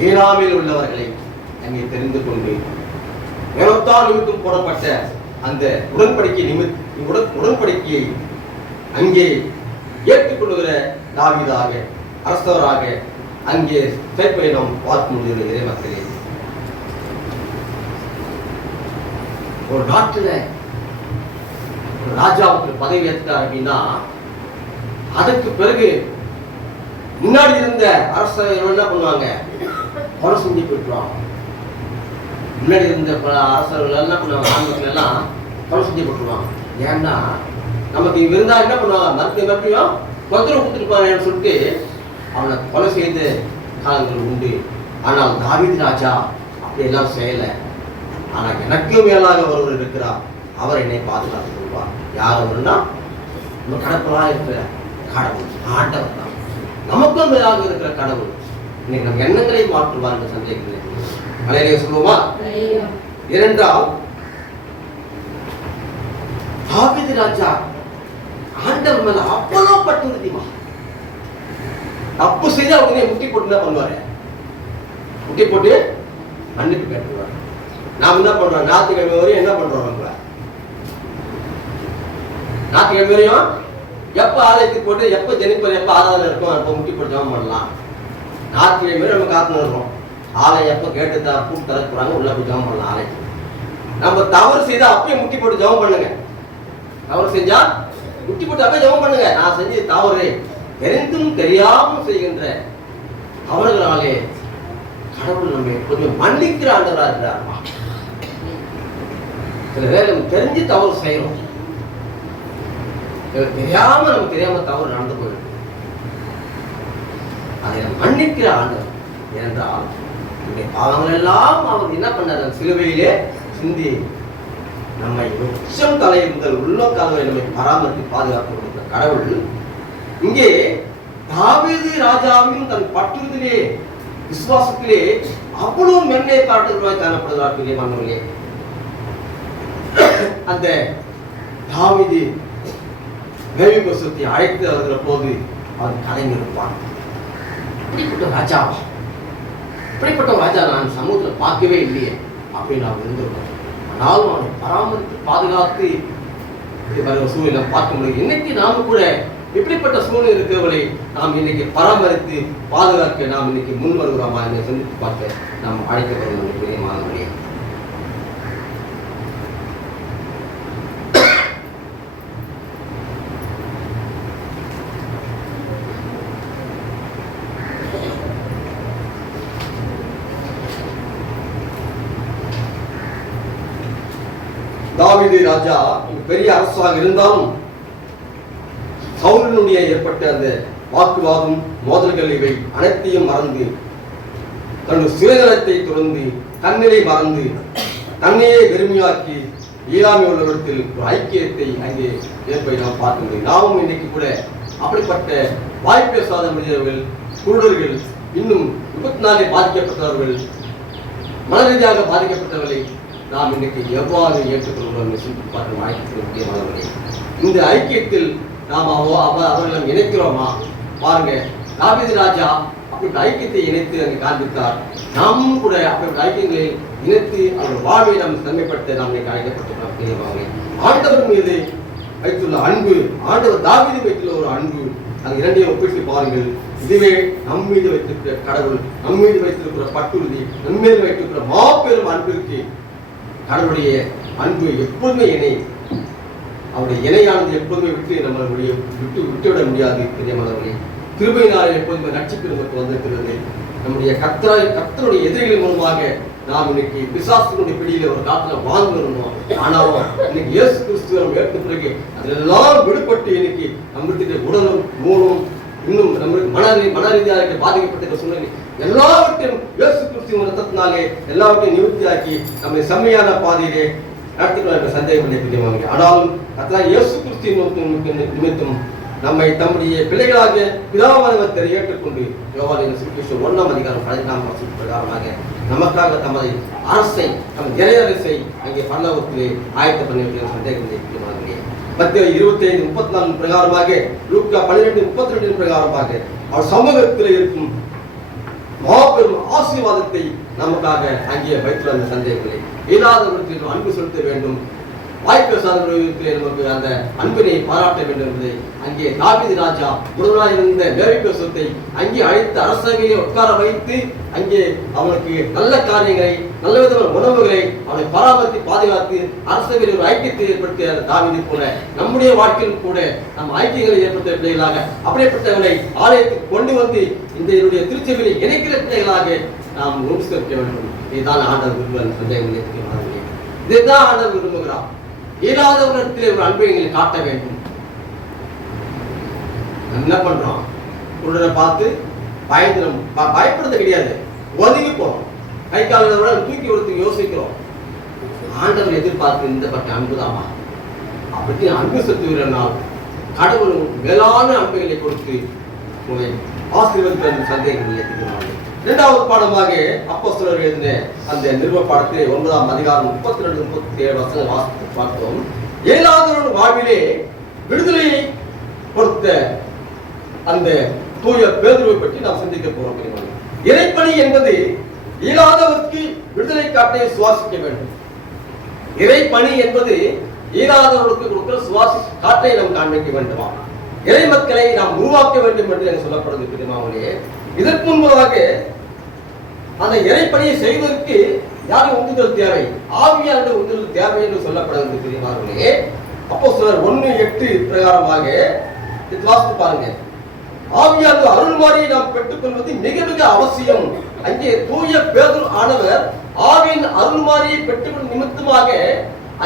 ஏழாமையில் உள்ளவர்களை அங்கே தெரிந்து கொண்டு யோனத்தான் நிமித்தம் போடப்பட்ட அந்த உடன்படிக்கையை அங்கே ஏற்றுக்கொள்ளுகிற தாவீதாக அரசராக அங்கே சேர்ப்பதை நாம் பார்க்க முடிகிற இறைமக்களே. ஒரு நாட்டுல ஒரு ராஜாவுக்கு பதவி ஏற்றார் அப்படின்னா அதற்கு பிறகு முன்னாடி இருந்த அரசர்கள் என்ன பண்ணுவாங்க? கொலை செஞ்சு போயிட்டுருவாங்க. முன்னாடி இருந்த அரசர்கள் என்ன பண்ணுவாங்க? ஆண்கள் எல்லாம் கொலை செஞ்சு போட்டுருவாங்க. ஏன்னா நமக்கு இங்க இருந்தா என்ன பண்ணுவாங்க? மறுபடியும் தொந்தரவு கொடுத்துருப்பாங்கன்னு சொல்லிட்டு அவனை கொலை செய்த காலங்கள் உண்டு. ஆனால் தாவீது ராஜா அப்படி எல்லாம் செய்யலை. ஆனா எனக்கும் மேலாக ஒருவர் இருக்கிறார், அவர் என்னை பாதுகாத்துக் கொள்வார். யார் அவர்னா நம்ம கடவுளாக இருக்கிற கடவுள், ஆண்டவர் தான். நமக்கும் மேலாக இருக்கிற கடவுள் இன்னைக்கு நம்ம எண்ணங்களை மாற்றுவார் என்று சந்தேகிக்கிறேன். அலையிலே சொல்லுவோமா? ஏனென்றால் தாவீது ராஜா ஆண்டவர் மேல அவ்வளவு பட்டுறுதிமா. தப்பு செய்து அவங்க முட்டி போட்டு என்ன பண்ணுவாரு? முட்டி போட்டு மன்னிப்பு கேட்டுருவாரு. நாம் என்ன பண்றோம்? ஞாயிற்றுக்கிழமை வரையும் என்ன பண்றோம்? நம்ம ஞாயிற்றுக்கிழமை வரையும் எப்ப ஆலயத்துக்கு போட்டு எப்ப ஜனிப்பது எப்ப ஆராதனை இருக்கும் அப்ப முட்டி போட்டு ஜெபம் பண்ணலாம். ஞாயிற்றுக்கிழமை வரை நம்ம காத்து இருக்கோம். ஆலயம் எப்ப கேட்டு கூட்டு தர போறாங்க உள்ள போய் ஜெபம் பண்ணலாம். ஆலயத்துக்கு நம்ம தவறு செய்தா அப்பயே முட்டி போட்டு ஜெபம் பண்ணுங்க. தவறு செஞ்சா முட்டி போட்டு அப்பயே ஜெபம் பண்ணுங்க. நான் செஞ்ச தவறு தெரிந்தும் தெரியாமல் செய்கின்ற அவர்களாலே கடவுள் நம்ம எப்போதுமே மன்னிக்கிற ஆண்டவரா இருக்கிறார். சில பேர் நம்ம தெரிஞ்சு தவறு செய்யறோம், தெரியாம தவறு நடந்து போயிடும். அதை மன்னிக்கிற ஆண்டவர். ஏனென்றால் பாவங்கள் எல்லாம் அவர் என்ன பண்ணார்? சிலுவையிலே சிந்தி நம்மை உச்சம் தலை முதல் உள்ள காலவை நம்மை பராமரித்து பாதுகாப்பு கொடுத்த கடவுள் இங்கே தாவீது ராஜாவின் தன் பற்றுதலே விசுவாசத்திலே அவ்வளவு மென்மையை காட்டுகிறவாய் காணப்படுகிறார். பிரியமானவர்களே, அந்த தாவீது மேவிபோசத்தை அழைத்து வருகிற போது அவன் கலைஞருப்பான். இப்படிப்பட்ட ராஜாவா, இப்படிப்பட்ட ராஜா நான் சமூகத்தில் பார்க்கவே இல்லையே அப்படின்னு நாம் இருந்திருக்கோம். ஆனாலும் அவனை பராமரித்து பாதுகாத்து சூழ்நிலை பார்க்க முடியும். இன்னைக்கு நாம கூட இப்படிப்பட்ட சூழ்நிலை இருக்கிறவர்களை நாம் இன்னைக்கு பராமரித்து பாதுகாக்க நாம் இன்னைக்கு முன் வருகிறோமா என்று சிந்தித்து பார்க்க நாம் அழைக்கப்படும் பிரியமானவர்களே. தாவீது ராஜா பெரிய அரசாக இருந்தாலும் சவுலினுடைய ஏற்பட்ட அந்த வாக்குவாதம் மோதல்கள் இவை அனைத்தையும் மறந்து தன்னுடைய சுயநலத்தை துறந்து தன்னிலை மறந்து தன்னையே வெறுமையாக்கி ஈராமி உள்ளவரிடத்தில் ஒரு ஐக்கியத்தை அங்கே ஏற்பை நாம் பார்க்க முடியும். நாமும் இன்னைக்கு கூட அப்படிப்பட்ட வாய் பேசாத மனிதர்கள், குருடர்கள், இன்னும் விபத்தினாலே பாதிக்கப்பட்டவர்கள், மன ரீதியாக பாதிக்கப்பட்டவர்களை நாம் இன்னைக்கு எவ்வாறு ஏற்றுக்கொள்கிறோம் சிந்தித்து பார்க்க வாய்ப்பு முக்கியமானவர்களே. இந்த ஐக்கியத்தில் நாம் அவர்களை இணைக்கிறோமா? பாருங்க, தாவீது ராஜா அப்படிப்பட்ட ஐக்கியத்தை இணைத்து அங்கு காண்பித்தார். நாமும் கூட அப்படிப்பட்ட ஐக்கியங்களை இணைத்து அவருடைய வாழ்வை நாம் தன்மைப்படுத்த நாம் அழைக்கப்பட்டிருக்கிறோம். ஆண்டவர் மீது வைத்துள்ள அன்பு, ஆண்டவர் தாவீது வைத்துள்ள ஒரு அன்பு, அது இரண்டையும் ஒப்பிட்டு பாருங்கள். இதுவே நம் மீது வைத்திருக்கிற கடவுள், நம் மீது வைத்திருக்கிற பட்டுறுதி, நம் மீது வைத்திருக்கிற மாபெரும் அன்பிற்கு கடவுளுடைய அன்பு எப்போதுமே இணை. அவருடைய இணையானது எப்போதுமே நம்மளுடைய விட்டுவிட முடியாது. பிரியமானவர்களே, கிருபையினால் எப்போதுமே ரட்சிப்பு நமக்கு வந்திருக்கிறது. நம்முடைய கர்த்தருடைய எதிரிகள் மூலமாக நாம் இன்னைக்கு பிசாசுடைய பிடியில ஒரு காலத்துல வாழ்ந்து இருந்தோம். ஆனாலும் இன்னைக்கு இயேசு கிறிஸ்துவ நம்ம ஏற்ற பிறகு அதெல்லாம் விடுபட்டு இன்னைக்கு நம்மளுடைய உடலும் மூலம் இன்னும் நம்மளுக்கு மன ரீதியாக பாதிக்கப்பட்ட சூழ்நிலை எல்லாவற்றையும் இயேசு கிறிஸ்துவின் ரத்தத்தினாலே எல்லாவற்றையும் நிவர்த்தியாக்கி நம்மை செம்மையான பாதையிலே நடத்திக்கொள்ள என்ற சந்தேகம் பிரியமானவர்களே. ஆனாலும் கர்த்தராகிய இயேசு கிறிஸ்துவின் நிமித்தம் நம்மை தம்முடைய பிள்ளைகளாக பிதாவானவரை ஏற்றுக்கொண்டு யோவான் சுவிசேஷம் 1ஆம் அதிகாரம் 14ஆம் வசனம் பிரகாரமாக நமக்காக தமது அரசை, தமது இறையரசை அங்கே பரலோகத்திலே ஆயத்த பண்ணியிருக்கிற சந்தேகம் பிரியமானவர்களே. மத்தேயு 25:34 பிரகாரமாக, லூக்கா 12:32 பிரகாரமாக அவர் சமூகத்தில் இருக்கும் மாபெரும் ஆசீர்வாதத்தை நமக்காக அங்கே வைத்துள்ள அந்த சந்தேகங்களை இயலாதவர்களுக்கு அன்பு செலுத்த வேண்டும், வாய்ப்பு சாதனத்திலே நமக்கு அந்த அன்பினை பாராட்ட வேண்டும் என்பதை அங்கே தாவீது ராஜா முதலாக இருந்த லேவிய சொத்தை அங்கே அழைத்து அரசவையை உட்கார வைத்து அங்கே அவனுக்கு நல்ல காரியங்களை நல்ல விதமான உணவுகளை அவனை பராமரித்து பாதுகாத்து அரசவையில் ஒரு ஐக்கியத்தை ஏற்படுத்திய தாவீது போல நம்முடைய வாழ்க்கையில் கூட நம் ஐக்கியங்களை ஏற்படுத்த பிள்ளைகளாக அப்படிப்பட்டவர்களை ஆலயத்துக்கு கொண்டு வந்து இந்த என்னுடைய திருச்சபையை இணைக்கிற பிள்ளைகளாக நாம் உருவாக்க வேண்டும். இதுதான் ஆண்டவர் விரும்புகிற சந்தேகம். இதுதான் ஆண்டவர் விரும்புகிறார். இயலாதவர்களிடத்திலே ஒரு அன்பை காட்ட வேண்டும். என்ன பண்றோம்? குருடரை பார்த்து பயப்படுறது கிடையாது, ஒதுங்கி போறோம். கை கால தூக்கி கொடுத்து யோசிக்கிறோம். ஆண்டவர் எதிர்பார்த்து இந்த பட்ட அன்புதாமா அப்படி அன்பு செலுத்துகிறனால் கடவுளும் மேலான அன்புகளை கொடுத்து ஆசீர்வதிப்பது சந்தேகம் இல்லை. இரண்டாவது பாடமாக அப்போஸ்தலர் எழுதின அந்த நிருப பாடத்திலே 9ஆம் அதிகாரம் 32 37 வசனம் வாசித்து பார்த்தோம். இயலாதவர்கள் வாழ்விலே விடுதலையை கொடுத்த அந்த தூய பேதுருவை பற்றி நாம் சிந்திக்க போறோம். இறைப்பணி என்பது இயலாதவருக்கு விடுதலை காட்டை சுவாசிக்க வேண்டும். இறைப்பணி என்பது இயலாதவர்களுக்கு கொடுக்கிற சுவாசி காற்றை நாம் காண்பிக்க வேண்டுமா, இறை மக்களை நாம் உருவாக்க வேண்டும் என்று சொல்லப்படுது பெருமாவளே. இதற்கு முன்பதாக அந்த இறைப்பணியை செய்வதற்கு யாரும் உந்துதல் தேவை, ஆவியாருடைய உந்துதல் தேவை என்று சொல்லப்படுகிறது பெருமாவளே. அப்போஸ்தலர் 1:8 பிரகாரமாக வாசித்து பாருங்க. ஆவியாருடைய அருள்மாரியை நாம் பெற்றுக்கொள்வது மிக மிக அவசியம். அங்கே தூய பேதுரு ஆனவர் ஆவியின் அருள்மாரியை பெற்றுக்கொள்ளும் நிமித்தமாக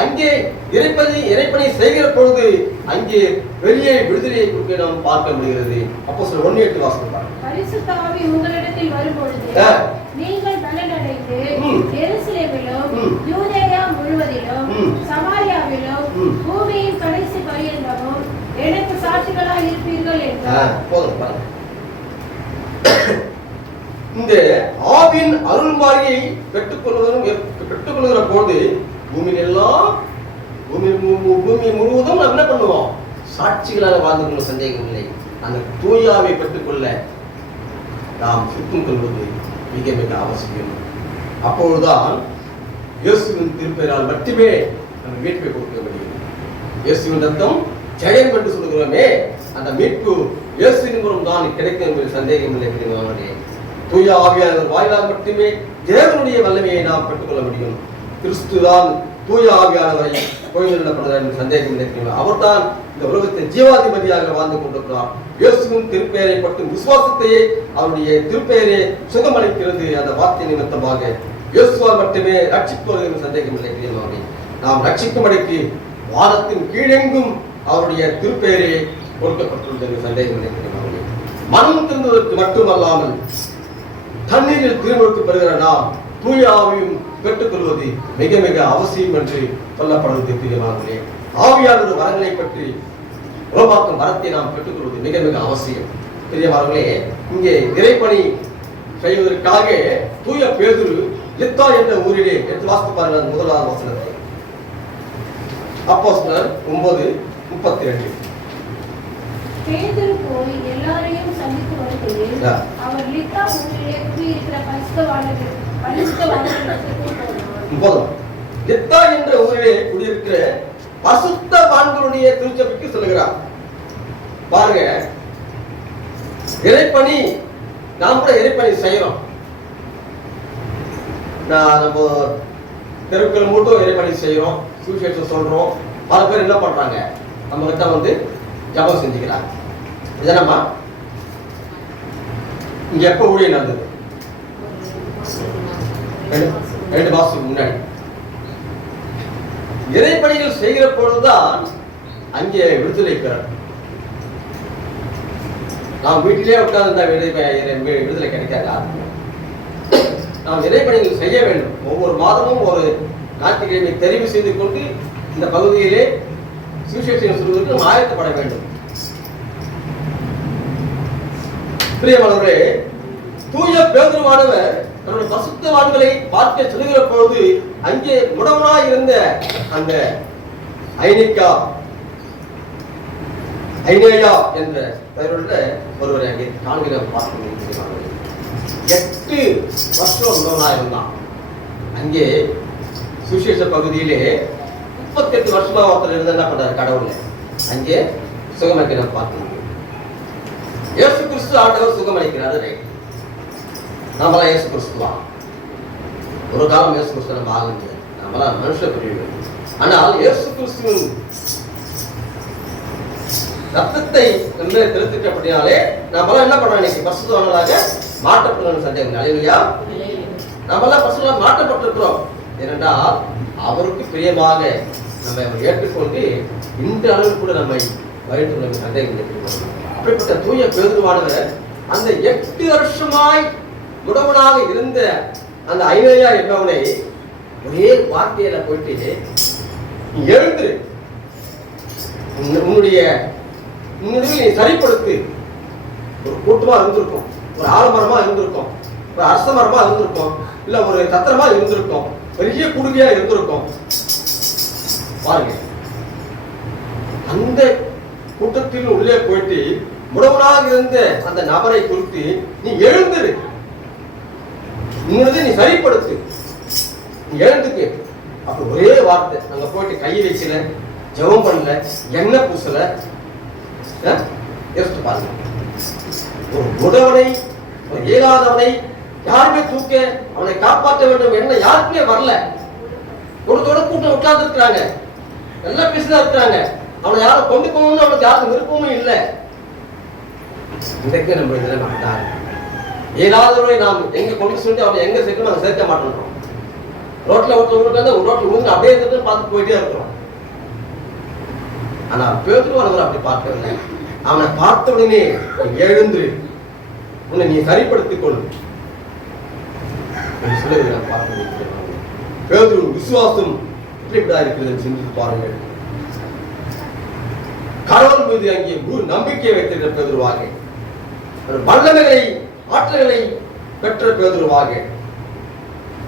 அங்கே இறைப்பணி செய்கிற பொழுது அங்கே வெளியே விடுதலையை கொடுக்க நாம் பார்க்க முடிகிறது. அப்போஸ்தலர் 1:8 வாசிப்பார். பரிசுத்த ஆவி உங்களிடத்தில் வரும்பொழுது நீங்கள் பலனடைந்து எருசலேமிலும் யூதேயா முழுவதிலும் சமாரியாவிலும் பூமியின் கடைசி பரியந்தமும் எனக்கு சாட்சிகளாய் இருப்பீர்கள் என்றார். இந்த ஆவியின் அருள்மாரியை பெற்றுக்கொள்கிற போது பூமி முழுவதும் நாம் என்ன பண்ணுவோம்? சாட்சிகளாக வாழ்ந்து கொள்ள சந்தேகம் இல்லை. அந்த தூயாவை பெற்றுக்கொள்ள நாம் சுத்தம் கொள்வது மிக மிக அவசியம். அப்பொழுதுதான் இயேசுவின் திருப்பெயரால் மட்டுமே நம்ம மீட்பை கொடுக்க முடியும். இயேசுவின் ரத்தம் ஜெயம் என்று சொல்கிறோமே, அந்த மீட்பு இயேசுவின் மூலம் தான் கிடைக்கும் என்பது சந்தேகம் இல்லை. தூய ஆவியானவர் வாயிலாக மட்டுமே தேவனுடைய வல்லமையை நாம் பெற்றுக்கொள்ள முடியும். கிறிஸ்துதான் தூய ஆவியானவரை கோயிலிடப்படுகிறார் என்று சந்தேகம் இல்லை. அவர்தான் இந்த உலகத்தை ஜீவாதிபதியாக வாழ்ந்து கொண்டிருக்கிறார். இயேசுவின் திருப்பெயரை பற்றும் விசுவாசத்தையே அவருடைய திருப்பெயரை சுகமளிக்கிறது. அந்த வார்த்தை நிமித்தமாக இயேசுவால் மட்டுமே ரட்சிப்பது என்று சந்தேகம் இல்லை. நாம் ரட்சிக்கும்படிக்கு வானத்தின் கீழெங்கும் அவருடைய திருப்பெயரே கொடுக்கப்பட்டுள்ளது என்று சந்தேகம் இல்லை. மனம் திருந்துவதற்கு மட்டுமல்லாமல் தண்ணீரில் திருமுழுக்கு பெறுகிற நாம் தூய ஆவியும் பெற்றுக்கொள்வது மிக மிக அவசியம் என்று சொல்லப்படுவது பிரியமானவர்களே. ஆவியானவர் வரங்களை பற்றி உருவாக்கும் வரத்தை நாம் பெற்றுக்கொள்வது மிக மிக அவசியம் பிரியமானவர்களே. இங்கே இறைப்பணி செய்வதற்காக தூய பேதுரு லித்தா என்ற ஊரிலே எடுத்து வாசித்து பாருங்கள். முதலாவது வசனத்தை அப்போஸ்தலர் 9:32. பேதுரு போய் எல்லாரையும் சந்தித்து வருகையில் அவர் லித்தா ஊரிலே குடியிருக்கிற பரிசுத்தவான்களிடத்தில் போனார். லித்தா என்ற ஊரிலே குடியிருக்கிற பரிசுத்தவான்களுடைய திருச்சபைக்கு சொல்லுகிறார். பாருங்க, இறைப்பணி நாம் கூட இறைப்பணி செய்யறோம். நம்ம தெருக்கள் மட்டும் இறைப்பணி செய்யறோம், சுவிசேஷம் சொல்றோம். பல பேர் என்ன பண்றாங்க, நம்ம கிட்ட வந்து ஜபம் செஞ்சுக்கிறாங்க. இதனமா இங்க எப்ப ஊழியம் நடந்தது? 2 மாசத்துக்கு முன்னாடி. இறைப்பணிகள் செய்கிற பொழுதுதான் அங்கே விடுதலை பெறும். நாம் வீட்டிலே உட்கார்ந்து விடுதலை கிடைக்காது. நாம் இறைப்பணிகள் செய்ய வேண்டும். ஒவ்வொரு மாதமும் ஒரு ஞாயிற்றுக்கிழமை தெரிவு செய்து கொண்டு இந்த பகுதியிலே சுவிசேஷம் சொல்வதற்கு நாம் ஆயத்தப்பட வேண்டும். பிரியமானவரே, தூய பேதுருவானவர் தன்னுடைய பரிசுத்தவான்களை பார்க்க சொல்லுகிற பொழுது அங்கே முடவனாய் இருந்த அந்த ஐனேயா என்ற பெயருள்ள ஒருவரை அங்கே காண்கிற பார்க்க 8 வருஷம் முடவனாய் இருந்தான். அங்கே சுவிசேஷ பகுதியிலே 38 வருஷமா ஒருத்தர் இருந்து என்ன பண்றாரு கடவுள் அங்கே சுகமளிக்க நம்ம பார்க்கணும். இயேசு கிறிஸ்து ஆண்டவர் சுகமளிக்கிறாரு, ரைட். நம்மளாம் இயேசு கிறிஸ்துவா? ஒரு காலம் இயேசு கிறிஸ்து நம்ம ஆக முடியாது, நம்மளாம் மனுஷ பிரிவு. ஆனால் இயேசு கிறிஸ்துவின் ரத்தத்தை தெளித்துட்டபடியாலே நம்மளாம் என்ன பண்றோம்? இன்னைக்கு பரிசுத்தவான்களாக மாற்றப்படணும். சந்தேகம் அல்லேலூயா. நம்மளாம் பரிசுத்தவான்களாக மாற்றப்பட்டிருக்கிறோம். ஏனென்றால் அவருக்கு பிரியமாக நம்ம ஏற்றுக்கொண்டு இந்த அளவில் கூட நம்மை வழிநடத்த சந்தேகம் இல்லை. அப்படிப்பட்ட தூய பேதுருவானவர் அந்த 8 வருஷமாய் முடவனாக இருந்த அந்த ஐநேயா என்பவனை ஒரே வார்த்தையில போயிட்டு, நீ எழுந்து உன்னுடைய நீ சரிப்படுத்து. ஒரு கூட்டமா இருந்திருக்கும், ஒரு ஆலமரமா இருந்திருக்கும், ஒரு அரச மரமா இருந்திருக்கும், இல்ல ஒரு சத்திரமா இருந்திருக்கும், பெரிய குடுமையா இருந்திருக்கும். பாருங்க, அந்த கூட்டத்தில் உள்ளே போயிட்டு முடவனாக இருந்த அந்த நபரை குறித்து நீ எழுந்துரு, உன்னது நீ சரிப்படுத்து, நீ எழுந்துக்கு. அப்ப ஒரே வார்த்தை, நாங்க போயிட்டு கையை வைக்கல, ஜெபம் பண்ணல, எண்ணெய் பூசல. யோசித்து பாருங்க, ஒரு முடவனை, ஒரு இயலாதவனை யாருமே தூக்க அவனை காப்பாற்ற வேண்டும் என்ன யாருக்குமே வரல. ஒருத்தோட கூட்டம் உட்கார்ந்து இருக்கிறாங்க, எல்லாம் பேசிதான் இருக்கிறாங்க. அவனை யாரும் கொண்டு போகணும்னு அவனுக்கு யாருக்கும் விருப்பமும் இல்லை. இன்றைக்கு நம்ம இதில் நம்ம ஏதாவது நாம் எங்க கொண்டு சொல்லிட்டு அவனை எங்க சேர்க்கணும் நாங்கள் சேர்க்க மாட்டோம். ரோட்ல ஒருத்தவங்களுக்கு வந்து ஒரு ரோட்ல ஊந்து அப்படியே இருந்து பார்த்து போயிட்டே இருக்கிறோம். ஆனா பேதுருவானவர் அப்படி பார்க்கவில்லை. அவனை பார்த்த உடனே எழுந்து உன்னை நீ சரிப்படுத்திக் கொள் சொல்லுவது நான் பார்க்க. பேதுரு விசுவாசம் எப்படிப்படா இருக்கிறது சிந்தித்து பாருங்கள். கடவுள் மீது அங்கே நம்பிக்கை வைத்திருக்கிற பேதுருவாக, வல்லமைகளை ஆற்றல்களை பெற்ற பேதுருவாக,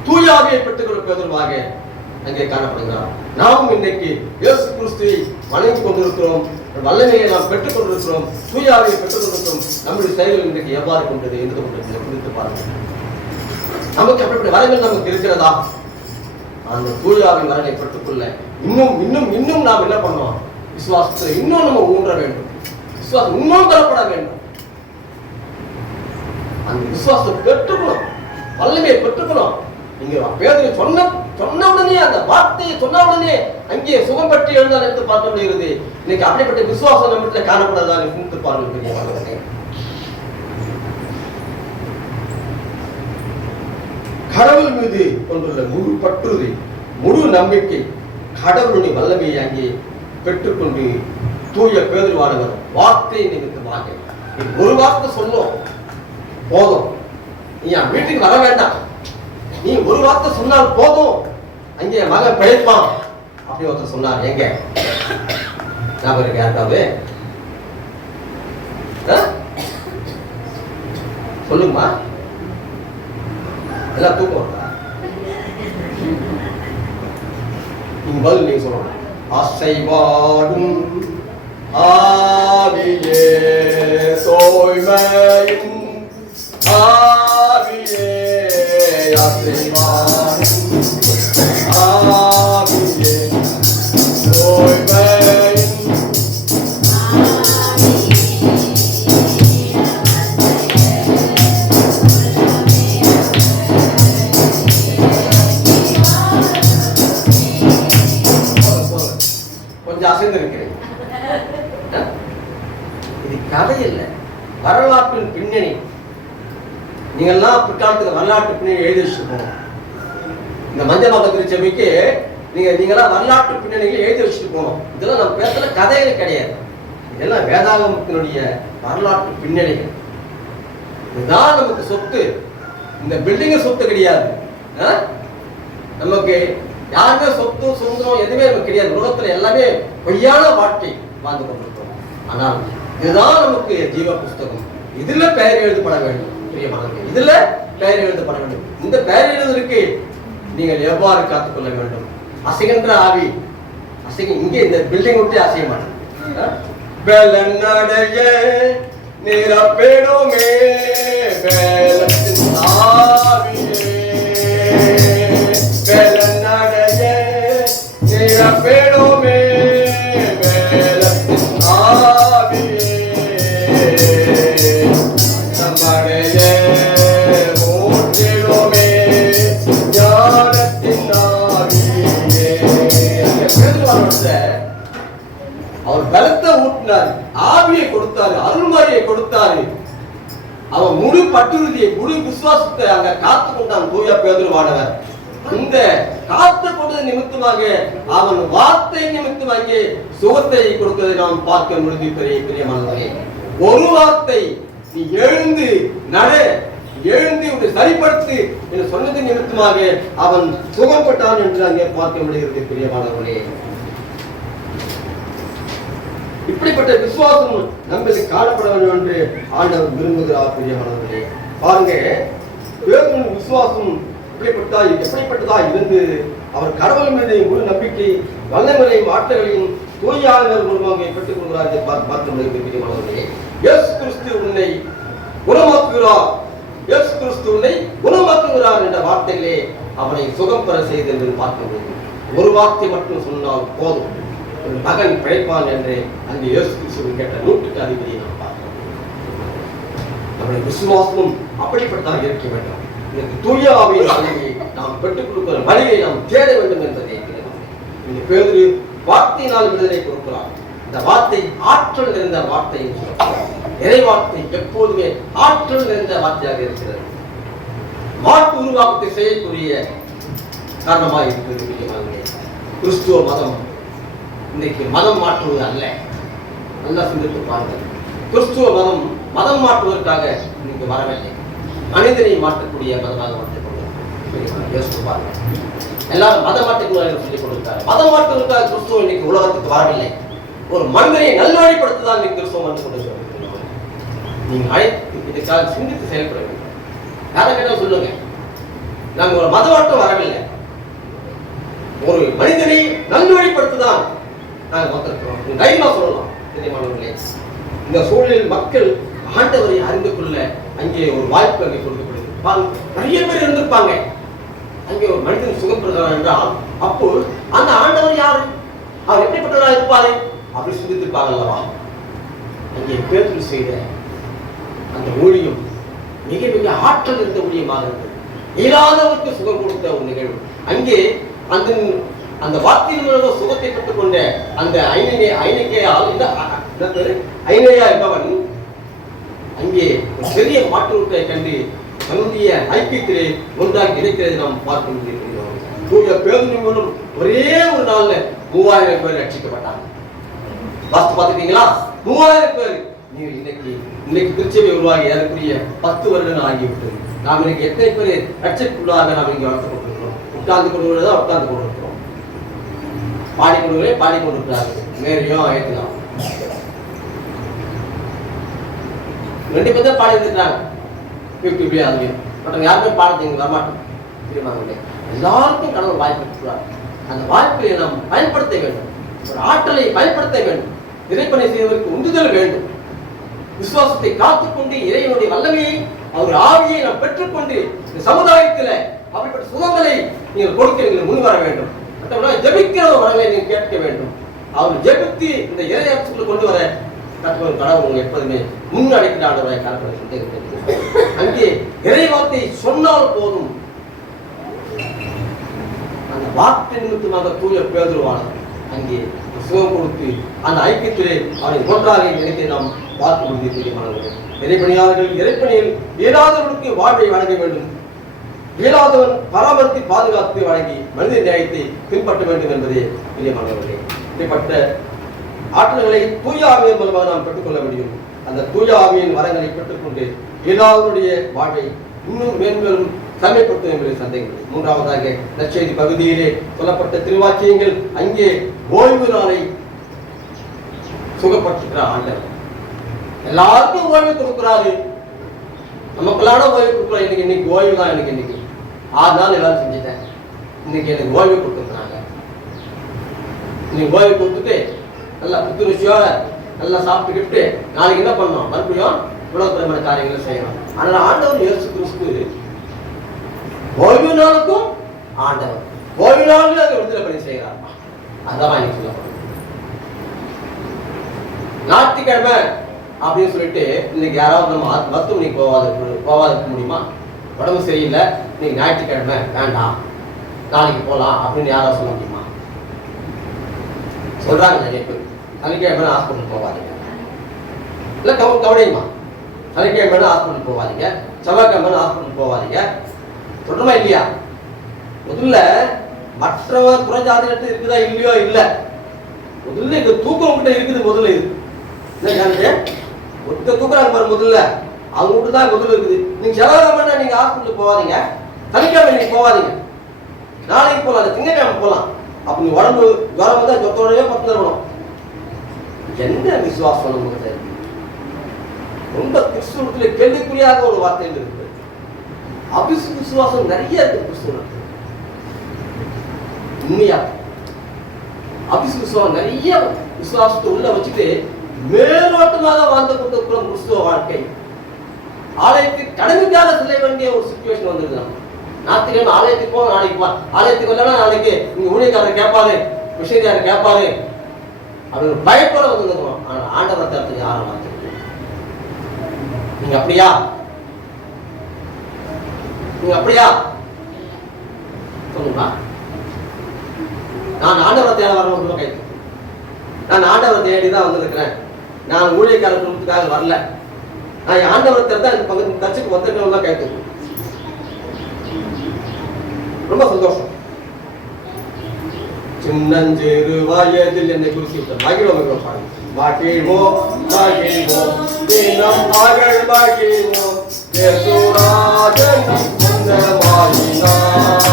தூயாவியை பெற்றுக்கொள்ள பேதுருவாக அங்கே காணப்படுகிறார். நாமும் இன்றைக்கு இயேசு கிறிஸ்துவை வணங்கி கொண்டிருக்கிறோம், வல்லமையை நாம் பெற்றுக் கொண்டிருக்கிறோம், தூயாவியை பெற்றுக் கொண்டிருக்கிறோம். நம்முடைய செயல்கள் இன்றைக்கு எவ்வாறு கொண்டது என்று குறித்து பாருங்கள். நமக்கு அப்படிப்பட்ட வரங்கள் நமக்கு இருக்கிறதா? அந்த தூயாவின் வரலை பெற்றுக்கொள்ள இன்னும் இன்னும் இன்னும் நாம் என்ன பண்ணோம்? விசுவாசத்தை இன்னும் நம்ம ஊன்ற வேண்டும், விசுவாசம் இன்னும் தரப்பட வேண்டும். அந்த விசுவாசத்தை பெற்றுக்கணும், வல்லமையை பெற்றுக்கணும். நீங்க பேதுரு சொன்ன உடனே அந்த வார்த்தையை சொன்ன உடனே அங்கே சுகம் பெற்று எழுந்தால் எடுத்து பார்க்க முடிகிறது. இன்னைக்கு அப்படிப்பட்ட விசுவாசம் நம்மகிட்ட காணப்படாதான் சிந்தித்து பாருங்கள். பெரிய கடவுள் மீது கொண்டுள்ள முழு பற்றுறுதி, முழு நம்பிக்கை, கடவுளுடைய வல்லமையை அங்கே பெற்றுக்கொண்டு தூய பேதுருவானவர் வார்த்தை நிமித்தமாக ஒரு வார்த்தை சொன்னோம் போதும், நீ என் வீட்டுக்கு வர வேண்டாம், நீ ஒரு வார்த்தை சொன்னால் போதும், அங்கே மகன் பிழைப்பான் அப்படி ஒருத்தர் சொன்னார். எங்க ஞாபகம் இருக்கு யாருக்காவது? சொல்லுங்கம்மா, எல்லாம் தூக்கம் வருதா? நீங்க பதில் நீங்க சொல்லணும். அசைவாடும் ஆவியே தோய்மையும் ஆவியே, அசைவாடும் ஆவியே தோய்மையும் அசைந்திருக்கிறேன். இது கதை இல்லை, வரலாற்றின் பின்னணி. நீங்கெல்லாம் பிற்காலத்துக்கு வரலாற்று பின்னணி எழுதி வச்சுட்டு போகணும். இந்த மஞ்சள் மாத திருச்சபைக்கு நீங்கெல்லாம் வரலாற்று பின்னணிகளை எழுதி வச்சுட்டு போகணும். இதெல்லாம் நம்ம பேசுற கதைகள் கிடையாது, இதெல்லாம் வேதாகமத்தினுடைய வரலாற்று பின்னணிகள். இதுதான் நமக்கு சொத்து. இந்த பில்டிங் சொத்து கிடையாது, நமக்கு யாருமே சொத்து சுதந்திரம் எதுவுமே நமக்கு கிடையாது. உலகத்துல எல்லாமே பொய்யான வாழ்க்கை வாழ்ந்து கொண்டிருக்கிறோம். ஆனால் இதுதான் நமக்கு ஜீவ புஸ்தகம். இதுல பெயர் எழுதப்பட வேண்டும். பிரியமானவர்களே, இதுல பெயர் எழுதப்பட வேண்டும். இந்த பெயர் எழுதுவதற்கு நீங்கள் எவ்வாறு காத்துக்கொள்ள வேண்டும்? அசைகின்ற ஆவி இங்கே இந்த பில்டிங் விட்டு அசைய மாட்டேன். நிரப்பேடுமே ஆவியே, நடைய அவர் பலத்தை ஊட்டினார், ஆவியை கொடுத்தாரு, அருள்மாரியை கொடுத்தாரு. அவன் முழு பற்றுறுதியை, முழு விசுவாசத்தை அங்க காத்து கொண்டான் தூய பேதுருவானவர். இந்த காத்து கொண்டது நிமித்தமாக அவன் வார்த்தை நிமித்தமாக சுகத்தை கொடுத்ததை நாம் பார்க்க முடிந்து பிரியமானவர்களே. ஒரு வார்த்தை, நீ எழுந்து நட, எழுந்து உன்னை சரிப்படுத்து என்று சொன்னது நிமித்தமாக அவன் சுகப்பட்டான் என்று அங்கே பார்க்க முடிகிறது பிரியமானவர்களே. இப்படிப்பட்ட விசுவாசம் நம்மளுக்கு காணப்பட வேண்டும் என்று ஆண்டவர் விரும்புகிறார் பிரியமானவர்களே. பாருங்க, பேதுருவின் விசுவாசம் எப்படிப்பட்டதா இருந்து அவர் கடவுள் மீது முழு நம்பிக்கை, வல்லமைகளையும் ஆற்றல்களையும் தூயாளர்கள் மூலமாக பெற்றுக் கொள்கிறார் என்று பார்க்க முடிகிறது பிரியமானவர்களே. இயேசு கிறிஸ்து உன்னை குணமாக்குகிறார், இயேசு கிறிஸ்து உன்னை குணமாக்குகிறார் என்ற வார்த்தைகளே அவனை சுகம் பெற செய்து என்று பார்க்க முடியும். ஒரு வார்த்தை மட்டும் சொன்னால் போதும், ஒரு மகன் பிழைப்பான் என்று அங்கே இயேசு கிறிஸ்துவின் கேட்ட 100க்கு அதிபதியை நாம் பார்க்கிறோம். நம்முடைய விசுவாசமும் அப்படிப்பட்டதாக இருக்க வேண்டும். இதற்கு தூய ஆவியின் வழியை நாம் பெற்றுக் கொடுக்கிற வழியை நாம் தேட வேண்டும் என்பதை இந்த பேதுரு வார்த்தையினால் விடுதலை கொடுக்கிறார். இந்த வார்த்தை ஆற்றல் நிறைந்த வார்த்தை, இறை வார்த்தை எப்போதுமே ஆற்றல் நிறைந்த வார்த்தையாக இருக்கிறது. மாற்று உருவாக்கத்தை செய்யக்கூடிய காரணமாக இருக்கிறது. கிறிஸ்துவ மதம் இன்றைக்கு மதம் மாற்றுவது அல்ல. நல்லா சிந்தித்து பாருங்கள். கிறிஸ்துவ மதம் மாற்றுவதற்காக இன்னைக்கு வரவில்லை, மனிதனை மாற்றக்கூடிய மதமாக மாற்றிக்கொள்ளும். எல்லாரும் மதம் மாற்றக்கூடாது சொல்லிக் கொடுத்தார். மதம் மாற்றுவதற்காக கிறிஸ்துவ இன்னைக்கு உலகத்துக்கு வரவில்லை, ஒரு மனிதனை நல்வழிப்படுத்ததான் இன்னைக்கு கிறிஸ்துவம் வந்து கொண்டிருக்கிறது. நீங்க இதுக்காக சிந்தித்து செயல்பட வேண்டும். யாரை கேட்டாலும் சொல்லுங்க, நாங்கள் ஒரு மத மாற்றம் வரவில்லை, ஒரு மனிதனை நல்வழிப்படுத்ததான் நாங்கள் வந்திருக்கிறோம். தைரியமா சொல்லலாம் தெரியுமானவர்களே. இந்த சூழலில் மக்கள் ஆண்டவரை அறிந்து கொள்ள அங்கே ஒரு வாய்ப்பு அங்கே கொடுக்கப்படுது. நிறைய பேர் இருந்திருப்பாங்க. அங்கே ஒரு மனிதன் சுகப்படுகிறார் என்றால் அப்போ அந்த ஆண்டவர் யாரு, அவர் எப்படிப்பட்டவராக இருப்பாரு அப்படி சிந்தித்திருப்பாங்க அல்லவா. அங்கே பேதுரு செய்த அந்த ஊழியம் மிக மிக ஆற்றல் இருந்த ஊழியமாக இருந்தது. இயலாதவருக்கு சுகம் கொடுத்த ஒரு நிகழ்வு. அங்கே அந்த வார்த்தையின் மூலம் சுகத்தை பெற்றுக் கொண்ட அந்த ஐநேயா என்பவன் அங்கே ஒரு பெரிய மாற்றத்தை கண்டு தன்னுடைய ஐக்கியத்திலே ஒன்றாக இணைக்கிறதை நாம் பார்க்க முடியும். தூய பேதுரு மூலம் ஒரே ஒரு நாள்ல 3000 பேர் ரட்சிக்கப்பட்டாங்க. வாஸ்து பார்த்துட்டீங்களா? 3000 பேர். நீங்கள் இன்னைக்கு திருச்சபை உருவாகி ஏறக்கூடிய 10 வருடம் ஆகிவிட்டது. நாம் இன்னைக்கு எத்தனை பேர் ரட்சிப்புள்ளாக நாம் இங்கே வளர்த்துக்கொண்டிருக்கிறோம்? உட்கார்ந்து கொண்டு உட்கார்ந்து கொண்டிருக்கிறோம், பாடிக்கொண்டிருக்கிறார்கள். மேரியும் ஏற்றலாம் 2 பேர் தான் பாடி இருந்துட்டாங்க. 50 அதுலையும் மற்ற யாருமே பாடுறீங்க வரமாட்டோம். தெரியுமாங்களே, எல்லாருக்கும் கடவுள் வாய்ப்பு கொடுக்கிறார். அந்த வாய்ப்பை நாம் பயன்படுத்த வேண்டும், ஒரு ஆற்றலை பயன்படுத்த வேண்டும், இறைப்பணி செய்வதற்கு உந்துதல் வேண்டும். விசுவாசத்தை காத்துக்கொண்டு இறைவனுடைய வல்லமையை, அவர் ஆவியை நாம் பெற்றுக்கொண்டு இந்த சமுதாயத்தில் அப்படிப்பட்ட சுகங்களை நீங்கள் கொடுக்க நீங்கள் முன் வர வேண்டும். ஜெபிக்கிற வரவை நீங்கள் கேட்க வேண்டும். அவர் ஜெபித்து இந்த இறை அரசுக்குள்ள கொண்டு வர கடவுள் எப்போதுமே முன்னடைக்கிறாண்டவரை காணப்படுகிறது. அங்கே இறை வார்த்தை சொன்னால் போதும், அந்த வார்த்தை நிமித்தமாக தூய பேதுருவானவர் அங்கே சுகம் கொடுத்து அந்த ஐக்கியத்திலே அவனை ஒன்றாக இணைத்து நாம் பார்க்க முடியும். இறைப்பணியாளர்கள் இறைப்பணியில் இயலாதவர்களுக்கு வாழ்வை வழங்க வேண்டும், இயலாதவன் பராமரித்து பாதுகாத்து வழங்கி மனித நியாயத்தை பின்பற்ற வேண்டும் என்பதே பிரியமானவர்களே. இப்படிப்பட்ட ஆற்றல்களை தூய ஆவியின் மூலமாக நாம் பெற்றுக்கொள்ள முடியும். அந்த தூய ஆவியின் வரங்களை பெற்றுக்கொண்டு இயலாதவருடைய வாழ்வை இன்னும் மேன்மேலும் தன்மைப்படுத்தும் என்பதை சந்தேகம். 3வதாக நற்செய்தி பகுதியிலே சொல்லப்பட்ட திருவாக்கியங்கள் அங்கே ஓய்வு நாளை சுகப்படுத்துகிற ஆண்டவர் எல்லாருக்கும் ஓய்வு கொடுக்கிறாரு. நமக்கெல்லாம் ஓய்வு கொடுக்குறோம். இன்னைக்கு ஓய்வு தான். இன்னைக்கு 6 நாள் எல்லாரும் செஞ்சுட்டேன், இன்னைக்கு எனக்கு ஓய்வு கொடுத்துருக்காங்க. இன்னைக்கு ஓய்வு கொடுத்துட்டு நல்லா புத்துணர்ச்சியோட நல்லா சாப்பிட்டுக்கிட்டு நாளைக்கு என்ன பண்ணணும், மறுபடியும் உலகப்பரமான காரியங்களை செய்யணும். ஆனால் ஆண்டவர் இயேசு கிறிஸ்து ஓய்வு நாளுக்கும் ஆண்டவர் ஓய்வு நாளில் அதை விடுதலை பண்ணி செய்கிறார். அதான் இன்னைக்கு சொல்லப்படும். ஞாயிற்றுக்கிழமை அப்படின்னு சொல்லிட்டு இன்னைக்கு யாராவது நம்ம மருத்துவமனைக்கு போவாத இருக்க முடியுமா? உடம்பு சரியில்லை, இன்னைக்கு ஞாயிற்றுக்கிழமை வேண்டாம் நாளைக்கு போகலாம் அப்படின்னு யாராவது சொல்ல முடியுமா? சொல்றாங்க நிறைய பேர். சனிக்கிழமை ஹாஸ்பிட்டல் போகாதீங்க. இல்லை கவனியுமா, சனிக்கிழமை ஹாஸ்பிட்டல் போகாதீங்க, செவ்வாய்க்கிழமை ஹாஸ்பிட்டல் போகாதீங்க. சொல்றமா இல்லையா? முதல்ல மற்றவர் புறஜாதினத்து இருக்குதா இல்லையோ இல்லை, முதல்ல இந்த தூக்கம் கிட்ட இருக்குது. முதல்ல இது ஒருத்த தூக்குறாங்க பாரு, முதல்ல அவங்க விட்டு தான் முதல்ல இருக்குது. நீங்க செவ்வாய்க்கிழமை நீங்க ஹாஸ்பிட்டலுக்கு போகாதீங்க, சனிக்கிழமை நீங்க போகாதீங்க, நாளைக்கு போகலாம், திங்கக்கிழமை போகலாம். அப்ப நீ உடம்பு ஜுரம் தான் சொத்தோடவே பத்து இருக்கணும். என்ன விசுவாசம் நமக்கு ரொம்ப கிறிஸ்துவத்துல கேள்விக்குறியாக ஒரு வார்த்தைகள் இருக்கு. விசுவாசம் நிறைய இருக்கு கிறிஸ்துவ உண்மையா. விசுவாசம் நிறைய விசுவாசத்தை உள்ள வச்சுட்டு மேலோட்டமாக வாழ்ந்து கொண்டிருக்கிற கிறிஸ்துவ வாழ்க்கை ஆலயத்துக்கு கடமைக்காக செல்ல வேண்டிய ஒரு சிச்சுவேஷன் வந்துருக்கு. ஞாயிற்றுக்கிழமை ஆலயத்துக்கு போக, நாளைக்கு ஆலயத்துக்கு வரலன்னா நாளைக்கு நீங்க ஊழியக்காரர் கேட்பாரு, விஷயக்காரர் கேட்பாரு அப்படின்னு பயப்பட வந்துருக்கோம். ஆனா ஆண்டவர் தரத்துக்கு யாரும் வார்த்தை நீங்க அப்படியா? நீங்க அப்படியா சொல்லுங்களா? நான் ஆண்டவர் தேவை வரணும் கை, நான் ஆண்டவர் தேடிதான் வந்திருக்கிறேன், நான் ஊழியக்காரர் குடும்பத்துக்காக வரல, நான் ஆண்டவர் தேவை தான் இந்த பகுதி கட்சிக்கு வந்திருக்கணும் கை தூக்கும். ரொம்ப சந்தோஷம். சின்னஞ்சிறு வயதில் என்னை குறித்து மகிழ்வோ பாருங்க. மகிழ்வோம் மகிழ்வோம் தினம் மகள் மகிழ்வோம் யேசுராஜன் சொந்தமாயினார்.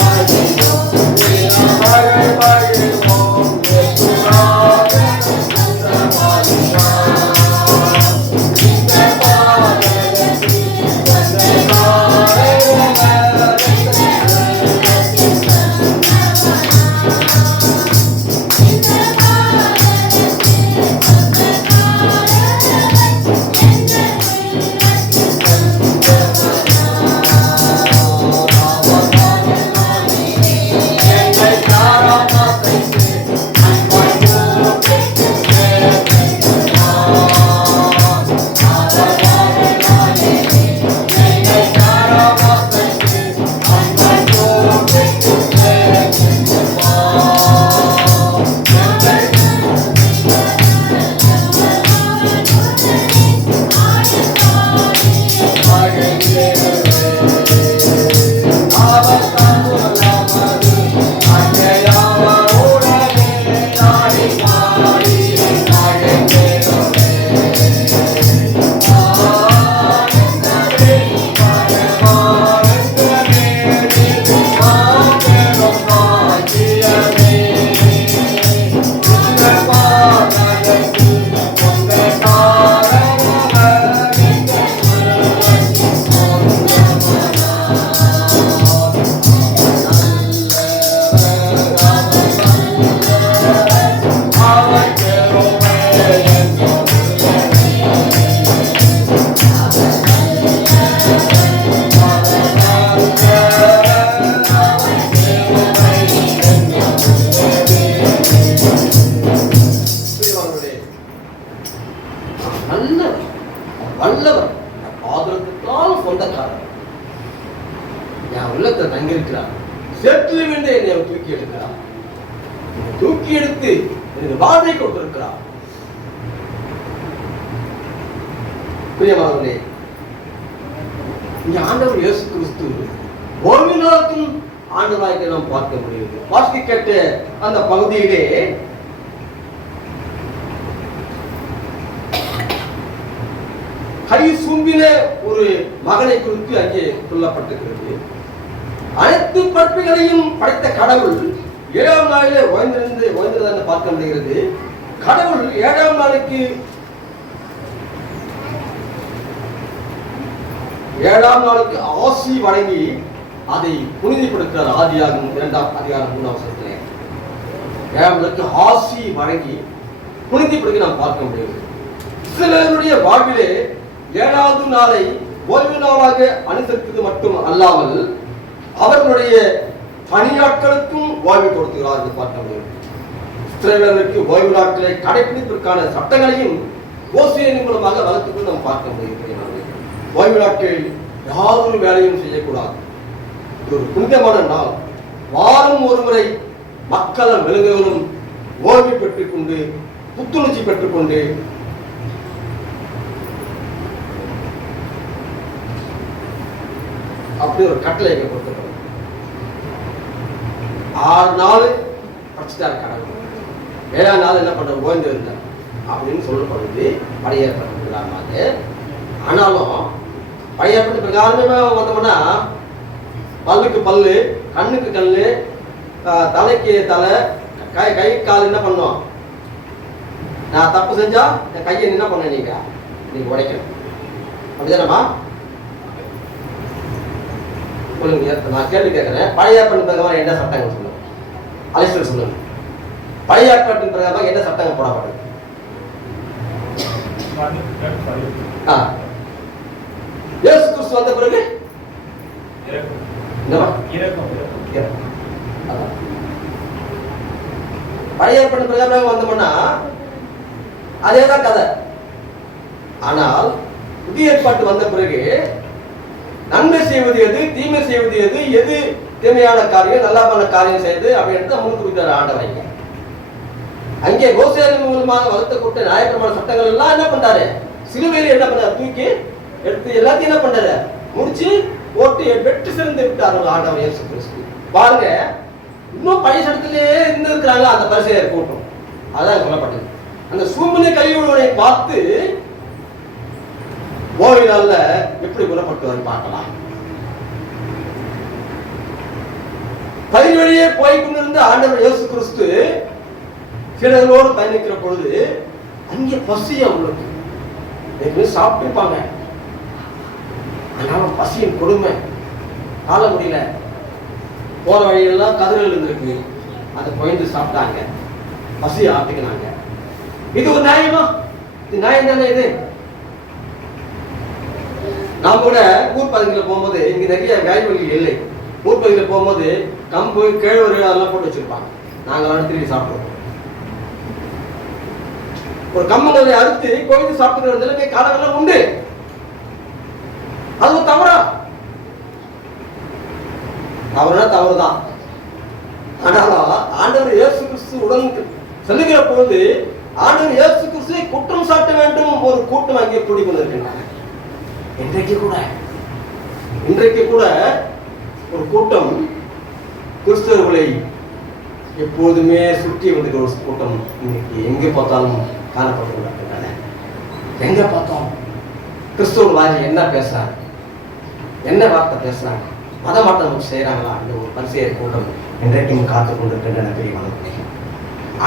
மகிழ்வோம் தினம் மகள் மகிழ்வோம் யேசுராஜன் சொந்தமாயினார். வல்லவர் ஆதரவுக்கான சொந்தக்காரர் என் உள்ளத்தை தங்கியிருக்கிறார். சேற்றில் விழுந்து என்னை தூக்கி எடுக்கிறார், தூக்கி எடுத்து எனக்கு வாழ்வை கொடுத்திருக்கிறார். பிரியமானவர்களே, இங்க ஆண்டவர் இயேசு கிறிஸ்து ஓய்வினாலும் ஆண்டவராக நாம் பார்க்க முடியுது. வாசிக்க கேட்ட அந்த பகுதியிலே கை சூம்பின ஒரு மகனை குறித்து அங்கே சொல்லப்பட்டிருக்கிறது. அனைத்து படைப்புகளையும் படைத்த கடவுள் 7ஆம் நாளிலே ஓய்ந்திருந்ததை பார்க்க முடிகிறது. கடவுள் 7ஆம் நாளுக்கு 7ஆம் நாளுக்கு ஆசி வழங்கி அதை புனிதப்படுத்துகிறார். ஆதியாகமம் 2ஆம் அதிகாரம் 3ஆம் வசனத்திலே 7ஆம் நாளுக்கு ஆசி வழங்கி புனிதப்படுத்தி நாம் பார்க்க முடிகிறது. சிலருடைய வாழ்விலே 7வது நாளை ஓய்வு நாளாக அனுசரிப்பது மட்டும் அல்லாமல் அவர்களுடைய பணியாட்களுக்கும் ஓய்வு கொடுத்துகிறார்கள் பார்க்க முடியும். இஸ்ரவேலருக்கு ஓய்வு நாட்களை கடைபிடிப்பதற்கான சட்டங்களையும் ஓசியன் மூலமாக வகுத்துக்கு நாம் பார்க்க முடியும். ஓய்வு நாட்களில் யாரும் வேலையும் செய்யக்கூடாது. இது ஒரு புனிதமான நாள். வாரம் ஒரு முறை மக்களும் விலங்குகளும் ஓய்வு பெற்றுக்கொண்டு புத்துணர்ச்சி பெற்றுக்கொண்டு அப்படி ஒரு கட்டளை எங்க கொடுத்துருக்கோம். 6 நாள் படிச்சுட்டாரு கடவுள், 7ஆம் நாள் என்ன பண்ற ஓய்ந்து இருந்தார் அப்படின்னு சொல்லப்படுது பழைய ஏற்பாட்டு பிரகாரமாக. ஆனாலும் பழைய ஏற்பாட்டு பிரகாரமே வந்தோம்னா பல்லுக்கு பல்லு, கண்ணுக்கு கண்ணு, தலைக்கு தலை, கை கால் என்ன பண்ணும்? நான் தப்பு செஞ்சா என் கையை என்ன பண்ண நீங்க உடைக்கணும், அப்படிதானம்மா? சொல்லுங்க, நான் கேள்வி கேட்கிறேன். பழைய ஏற்பாட்டின் பிரகாரம் என்ன சட்டங்கள் சொல்லுங்க? அலிஸ்டர் சொல்லுங்க. பழைய ஏற்பாட்டின் பிரகாரம் என்ன சட்டங்கள் போடப்பட்டது? இயேசு கிறிஸ்து வந்த பிறகு பழைய ஏற்பாட்டின் பிரகாரம் வந்தோம்னா அதேதான் கதை. ஆனால் புதிய ஏற்பாட்டு வந்த பிறகு நன்மை செய்வது எது, தீமை செய்வது எது, எது தீமையான காரியம், நல்லாமான காரியம் செய்து அப்படின்ட்டு முன்னுக்கு விட்டார் ஆண்டவரைங்க. அங்கே கோசேரின் மூலமாக வகுத்தப்பட்ட நியாயப்பிரமாண சட்டங்கள் எல்லாம் என்ன பண்றாரு? சிலுவையில் என்ன பண்ணாரு? தூக்கி எடுத்து எல்லாத்தையும் என்ன பண்றாரு? முடிச்சு போட்டு வெற்றி சிறந்து விட்டார்கள் ஆண்டவர் இயேசு கிறிஸ்து. பாருங்க, இன்னும் பழைய சட்டத்திலே இருந்திருக்கிறாங்க அந்த பரிசேயர் கூட்டம். அதான் சொல்லப்பட்டது. அந்த சூம்பினை கையுடனை பார்த்து ஓய்வு நாள்ல எப்படி குணப்பட்டு பார்க்கலாம். பயிர் வழியே போய் கொண்டிருந்த ஆண்டவர் இயேசு கிறிஸ்து சீடர்களோடு பயணிக்கிற பொழுது அங்கே பசி அவங்களுக்கு சாப்பிட்டுருப்பாங்க. ஆனாலும் பசியின் கொடுமை காண முடியல. போற வழியெல்லாம் கதிர்கள் இருந்திருக்கு, அதை குறைந்து சாப்பிட்டாங்க, பசியை ஆட்டிக்கினாங்க. இது ஒரு நியாயமா? இது நியாயம் தானே? இது நாம் கூட ஊர் பகுதியில் போகும்போது இங்க நிறைய வேலைவழிகள் இல்லை. ஊர் பகுதியில் போகும்போது கம்பு, கேழ்வரை அதெல்லாம் போட்டு வச்சிருப்பாங்க. நாங்கள் திரும்பி சாப்பிடுவோம். ஒரு கம்பங்களை அறுத்து கோவிந்து சாப்பிட்டுக்கிற நிலைமை காலங்கள்லாம் உண்டு. அது ஒரு தவறா? தவறுனா தவறுதான். ஆனாலும் ஆண்டவர் இயேசு கிறிஸ்து உடன் செல்லுகிற பொழுது ஆண்டவர் இயேசு கிறிஸ்துவை குற்றம் சாட்ட வேண்டும் ஒரு கூட்டம் அங்கே கூடிக்கொண்டிருக்கின்றன. இன்றைக்கு கூட ஒரு கூட்டம் கிறிஸ்தவர்களை எப்போதுமே சுற்றி வந்து ஒரு கூட்டம் இன்னைக்கு எங்க பார்த்தாலும் காணப்பட்டு எங்க பார்த்தோம் கிறிஸ்தவர்கள் வாரி என்ன பேசுறாங்க, என்ன வார்த்தை பேசுறாங்க, மத மாற்றம் செய்யறாங்களா? இந்த ஒரு பரிசேயர் கூட்டம் இன்றைக்கும் காத்து கொண்டிருக்கின்றன. பெரியவர்களே,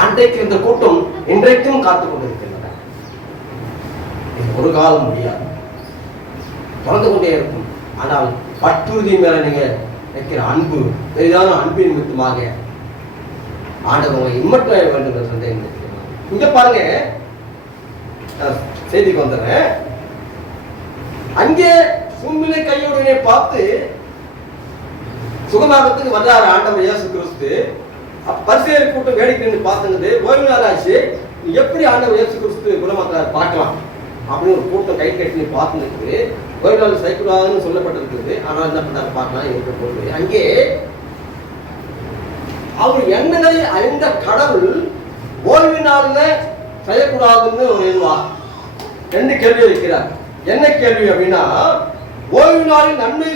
அன்றைக்கு இந்த கூட்டம் இன்றைக்கும் காத்து கொண்டிருக்கின்றன. இது ஒரு காலம் முடியாது, தொடர்ந்து கொண்டே இருக்கும். ஆனால் பற்றுறுதி மேல நீங்க வைக்கிற அன்பு, பெரிதான அன்பின் நிமித்தமாக ஆண்டவங்களை இம்மற்ற வேண்டும் என்ற சந்தேகம். இங்க பாருங்க, செய்திக்கு வந்துடுறேன். அங்கே சூழ்நிலை கையுடனே பார்த்து சுகமாகத்துக்கு வர்றாரு ஆண்டவர் இயேசு கிறிஸ்து. பரிசேயர் கூட்டம் வேடிக்கை நின்று பார்த்துங்குது. ஓய்வு நாள் ஆச்சு, எப்படி ஆண்டவர் இயேசு கிறிஸ்து குணமாக்குறாரு பார்க்கலாம் அப்படின்னு ஒரு கூட்டம் கை கட்டி பார்த்துருக்கு. ஓய்வு நாள் செய்யக்கூடாதுன்னு சொல்லப்பட்டிருக்குது. ஆனால் என்ன பண்ணாரு பார்க்கலாம் இருக்க போது அங்கே அவர் எண்ணங்களை அறிந்த கடவுள் ஓய்வு நாள்ல செய்யக்கூடாதுன்னு ஒரு எண்ணுவார். 2 கேள்வி வைக்கிறார். என்ன கேள்வி அப்படின்னா, ஓய்வு நாளில் நன்மை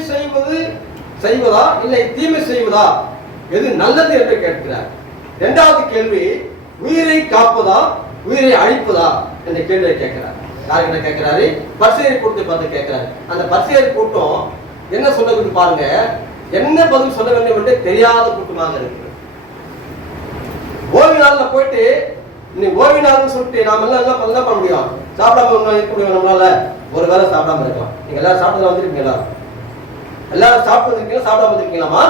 செய்வதா இல்லை தீமை செய்வதா, எது நல்லது என்று கேட்கிறார். 2வது கேள்வி, உயிரை காப்பதா உயிரை அழிப்பதா என்ற கேள்வியை கேட்கிறார். யாருக்கிட்ட கேட்கிறாரு? பரிசேயர் கூட்டத்தை பார்த்து கேட்கிறாரு. அந்த பரிசேயர் கூட்டம் என்ன சொல்லுது பாருங்க, என்ன பதில் சொல்ல வேண்டும் என்று தெரியாத கூட்டமாக இருக்கு. ஓய்வு நாள்ல போயிட்டு இன்னைக்கு ஓய்வு நாள்னு சொல்லிட்டு நாம எல்லாம் என்ன பண்ண முடியும்? சாப்பிடாம இருக்க முடியும் நம்மளால? ஒரு வேளை சாப்பிடாம இருக்கலாம். நீங்க எல்லாரும் சாப்பிட்டு வந்துருக்கீங்களா? எல்லாரும் சாப்பிட்டு வந்துருக்கீங்களா? சாப்பிடாம வந்துருக்கீங்களாமா?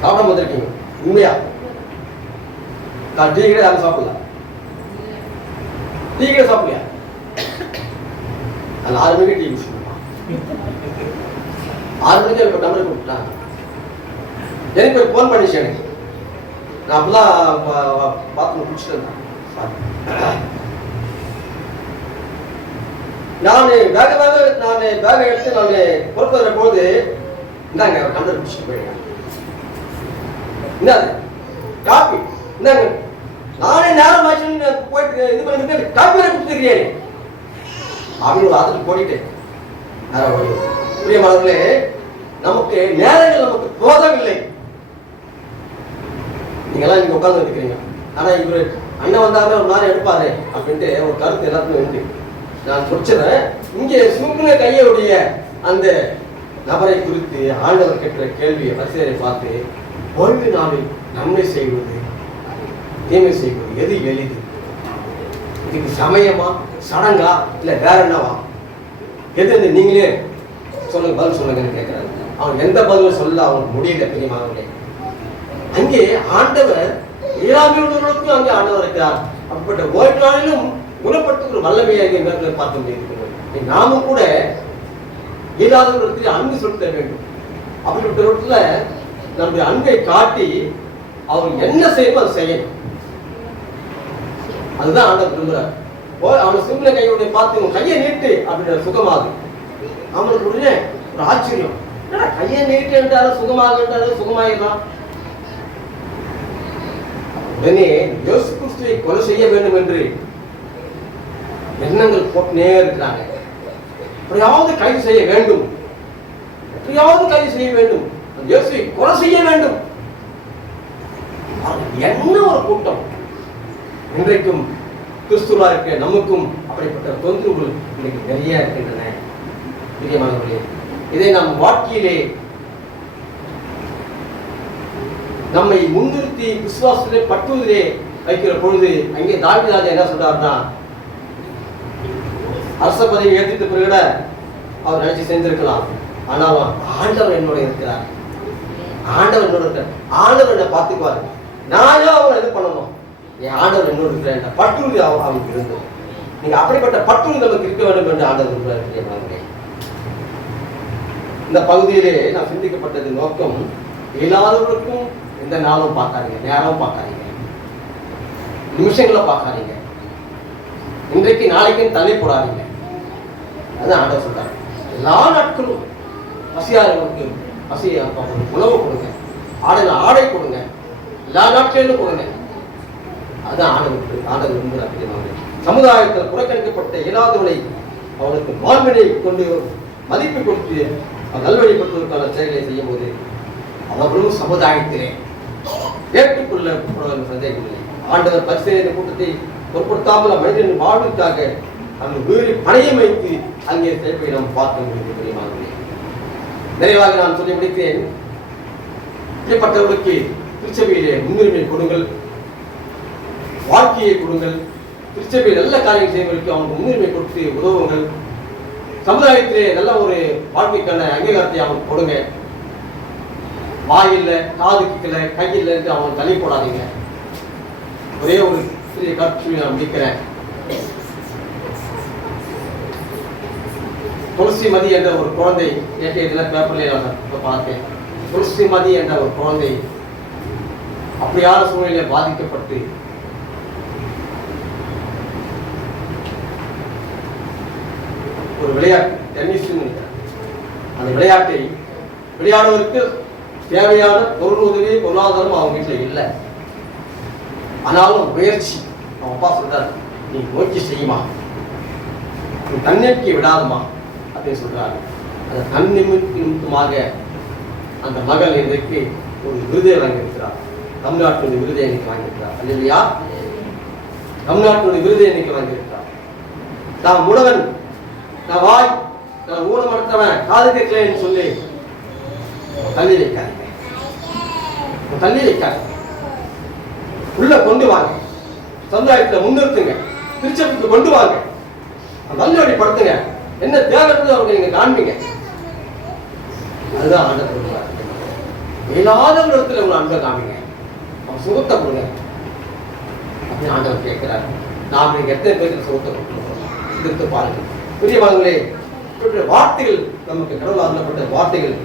சாப்பிடாம வந்துருக்கீங்க உண்மையா? டீ கூட யாரும் சாப்பிடலாம்? டீ கூட சாப்பிடலையா? அது 6 மணிக்கு டீ குடிச்சுக்கலாம். 6 மணிக்கு எனக்கு டம்ளர் கொடுத்துட்டாங்க. எனக்கு ஒரு போன் பண்ணிச்சு. எனக்கு நான் அப்பதான் பாத்ரூம் குடிச்சுட்டு இருந்தேன். நான் பேகை எடுத்து நான் பொறுப்பதுற போது இந்தாங்க டம்ளர் குடிச்சுட்டு போயிருக்கேன். என்ன காப்பி இந்தாங்க, நானே நேரம் ஆச்சுன்னு போயிட்டு இது பண்ணிட்டு காப்பி வரை கொடுத்துருக்கேன் அப்படின்னு ஒரு ஆதரவு போயிட்டேன். பிரியமானவர்களே, நமக்கு நேரங்கள் நமக்கு போதவில்லை. நீங்கெல்லாம் நீங்க உட்கார்ந்து இருக்கிறீங்க, ஆனா இவரு அண்ணன் வந்தாருமே ஒரு நேரம் எடுப்பாரு அப்படின்ட்டு ஒரு கருத்து எல்லாத்துக்கும் உண்டு. நான் சொல்றேன், இங்கே சுங்குன கையுடைய அந்த நபரை குறித்து ஆண்டவர் கேட்கிற கேள்வியை பரிசேரை பார்த்து, ஓய்வு நாளில் நன்மை செய்வது தீமை செய்வது எது எளிது? இதுக்கு சமயமா சடங்கா இல்ல வேற என்னவா? எது நீங்களே சொல்லுங்க, பதில் சொல்லுங்கன்னு கேட்கிறாரு. அவன் எந்த பதிலும் சொல்ல அவனுக்கு முடியல. பிரியமானவர்களே, அங்கே ஆண்டவர் இயலாமையுள்ளவர்களுக்கும் அங்கே ஆண்டவர் இருக்கிறார். அப்படிப்பட்ட ஓய்வு நாளிலும் குணப்படுத்துகிற வல்லமையை அங்கே மேற்கொள்ள பார்க்க முடியும். நாமும் கூட இயலாதவர்களுக்கு அன்பு செலுத்த வேண்டும். அப்படிப்பட்ட இடத்துல நம்முடைய அன்பை காட்டி அவர் என்ன செய்யணும் அதை செய்யணும். அதுதான் ஆண்டவர் விரும்புறார். அவனை சிம்பிள கையோட பார்த்து உன் கையை நீட்டு அப்படின்ற சுகமாகும். அவனுக்கு உடனே ஒரு ஆச்சரியம், கையை நீட்டு என்றாலும் சுகமாக சுகமாயிடலாம். உடனே இயேசு கிறிஸ்துவை கொலை செய்ய வேண்டும் என்று எண்ணங்கள் போட்டுனே இருக்கிறாங்க. எப்படியாவது கைது செய்ய வேண்டும், எப்படியாவது கைது செய்ய வேண்டும், இயேசுவை கொலை செய்ய வேண்டும். என்ன ஒரு கூட்டம்! இன்றைக்கும் கிறிஸ்துவா இருக்க நமக்கும் அப்படிப்பட்ட தொந்தரவுகள் இன்னைக்கு நிறைய இருக்கின்றன. பிரியமானவர்களே, இதை நாம் வாழ்க்கையிலே நம்மை முன்னிறுத்தி விசுவாசத்திலே பற்றுவதிலே வைக்கிற பொழுது அங்கே தாவீது ராஜா என்ன சொல்றாருன்னா, அரச பதவி ஏற்றிட்ட பிறகு அவர் நினைச்சு செஞ்சிருக்கலாம், ஆனாலும் ஆண்டவர் என்னோட இருக்கிறார், ஆண்டவர் என்னோட இருக்கிறார், ஆண்டவர் என்னை பார்த்துக்குவாரு, நானே அவரை இது பண்ணணும், என் ஆண்டவர் என்னோட இருக்கிறேன் பற்றுறுதி அவனுக்கு இருந்தோம். நீங்க அப்படிப்பட்ட பற்றுறுதி நமக்கு இருக்க வேண்டும் என்று ஆண்டவர் இருக்கிறார். இந்த பகுதியிலே நான் சிந்திக்கப்பட்டது நோக்கம், இல்லாதவர்களுக்கும் எந்த நாளும் பார்க்காதீங்க, நேரமும் பார்க்காதீங்க, நிமிஷங்களை பார்க்காதீங்க, இன்றைக்கு நாளைக்கும் தள்ளி போடாதீங்க. அதுதான் ஆண்டவர் சொல்றாரு. எல்லா நாட்களும் பசியாளர்களுக்கு பசிய உணவு கொடுங்க, ஆடை கொடுங்க, எல்லா நாட்களிலும் கொடுங்க. அதுதான் ஆண்டவர் விரும்புகிறார். சமுதாயத்தில் புறக்கணிக்கப்பட்ட இயலாதவனை அவனுக்கு மாண்பினை கொண்டு மதிப்பு கொடுத்து நல்வழிப்படுத்துவதற்கான செயல்களை செய்யும் போது அவர்களும் சமுதாயத்திலே ஏற்றுக்கொள்ள சந்தேகமில்லை. ஆண்டவர் பரிசேயர் கூட்டத்தை பொருட்படுத்தாமல் மனிதனின் வாழ்வுக்காக அந்த உயிரை பணையம் வைத்து அங்கே செயல்பை நாம் பார்க்க முடியும். நிறைவாக நான் சொல்லி முடித்தேன், இப்படிப்பட்டவர்களுக்கு திருச்சபையிலே முன்னுரிமை கொடுங்கள், வாழ்க்கையை கொடுங்கள், திருச்சபையில் நல்ல காரியம் செய்வதற்கு அவனுக்கு முன்னுரிமை கொடுத்து உதவுங்கள், சமுதாயத்திலே நல்ல ஒரு வாழ்க்கைக்கான அங்கீகாரத்தை அவனுக்கு கொடுங்க. வாயில்ல, காது கிக்கல, கையில் என்று அவன் தள்ளி போடாதீங்க. ஒரே ஒரு சிறிய கருத்து நான் முடிக்கிறேன். துளசிமதி என்ற ஒரு குழந்தை, நேற்றைய தின பேப்பர்ல நான் பார்த்தேன். துளசிமதி என்ற ஒரு குழந்தை அப்படியான சூழ்நிலை பாதிக்கப்பட்டு ஒரு விளையாட்டு டென்னிஸ், அந்த விளையாட்டை விளையாடுவதற்கு தேவையான பொருள் உதவி பொருளாதாரம் அவங்க வீட்டில் இல்லை. ஆனாலும் முயற்சி, அவன் அப்பா சொல்றாரு, நீ முயற்சி செய்யுமா, நீ தன்னெழுக்கி விடாதுமா அப்படின்னு சொல்றாரு. அந்த தன்னிமித்தமாக அந்த மகள் இன்றைக்கு ஒரு விருதை வாங்கியிருக்கிறார். தமிழ்நாட்டுடைய விருதை இன்னைக்கு வாங்கியிருக்கிறார். இல்லையா? தமிழ்நாட்டுடைய விருதை இன்னைக்கு வாங்கியிருக்கிறார். நான் முடவன், நான் வாய், நான் ஊனமற்றவன், காது கேட்கலன்னு சொல்லி தள்ளி வைக்காதீங்க, தள்ளி வைக்காதீங்க, உள்ள கொண்டு வாங்க, சமுதாயத்தை முன்னிறுத்துங்க, திருச்சபைக்கு கொண்டு வாங்க, நல்வழிப்படுத்துங்க, என்ன தேவைன்றது அவங்க நீங்க காண்பீங்க. அதுதான் ஆண்டவர் சொல்றார். இயலாத இடத்துல உங்களை அன்பை காமிங்க, அவன் சுகத்தை கொடுங்க அப்படின்னு ஆண்டவர் கேட்கிறார். நாம் நீங்க எத்தனை பேருக்கு சுகத்தை கொடுக்கணும் எடுத்து பாருங்க. பிரியமானவர்களே, வார்த்தைகள் நமக்கு கடவுள் அருளப்பட்ட வார்த்தைகள்,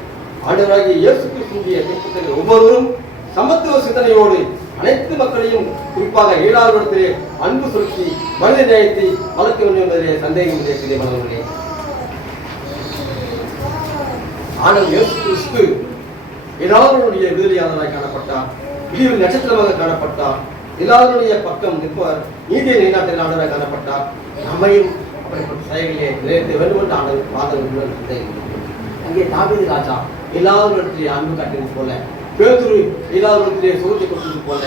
ஆண்டவராகிய இயேசு கிறிஸ்துவின் திருப்பத்தில் ஒவ்வொருவரும் சமத்துவ சிந்தனையோடு அனைத்து மக்களையும் குறிப்பாக இயலாதவரிடத்திலே அன்பு செலுத்தி மனித நியாயத்தை வளர்க்க வேண்டும் என்பதிலே சந்தேகம் இல்லை. பிரியமானவர்களே, ஆண்டவர் இயேசு கிறிஸ்து இயலாதவருடைய விடுதலையாளராய் காணப்பட்டார். விடிவில் நட்சத்திரமாக காணப்பட்டார். எல்லாருடைய பக்கம் நிற்பவர் நீதியை நிலைநாட்டில் ஆண்டவராக காணப்பட்டார். நம்மையும் அப்படிப்பட்ட செயலிலே நிறைவேற்ற வேண்டும் என்று ஆண்டவர் வாதங்கள் சந்தேகம். அங்கே தாவீது ராஜா எல்லாரிடத்திலே அன்பு காட்டியது போல, பேதுரு எல்லாரிடத்திலே சுகத்தை கொடுத்தது போல,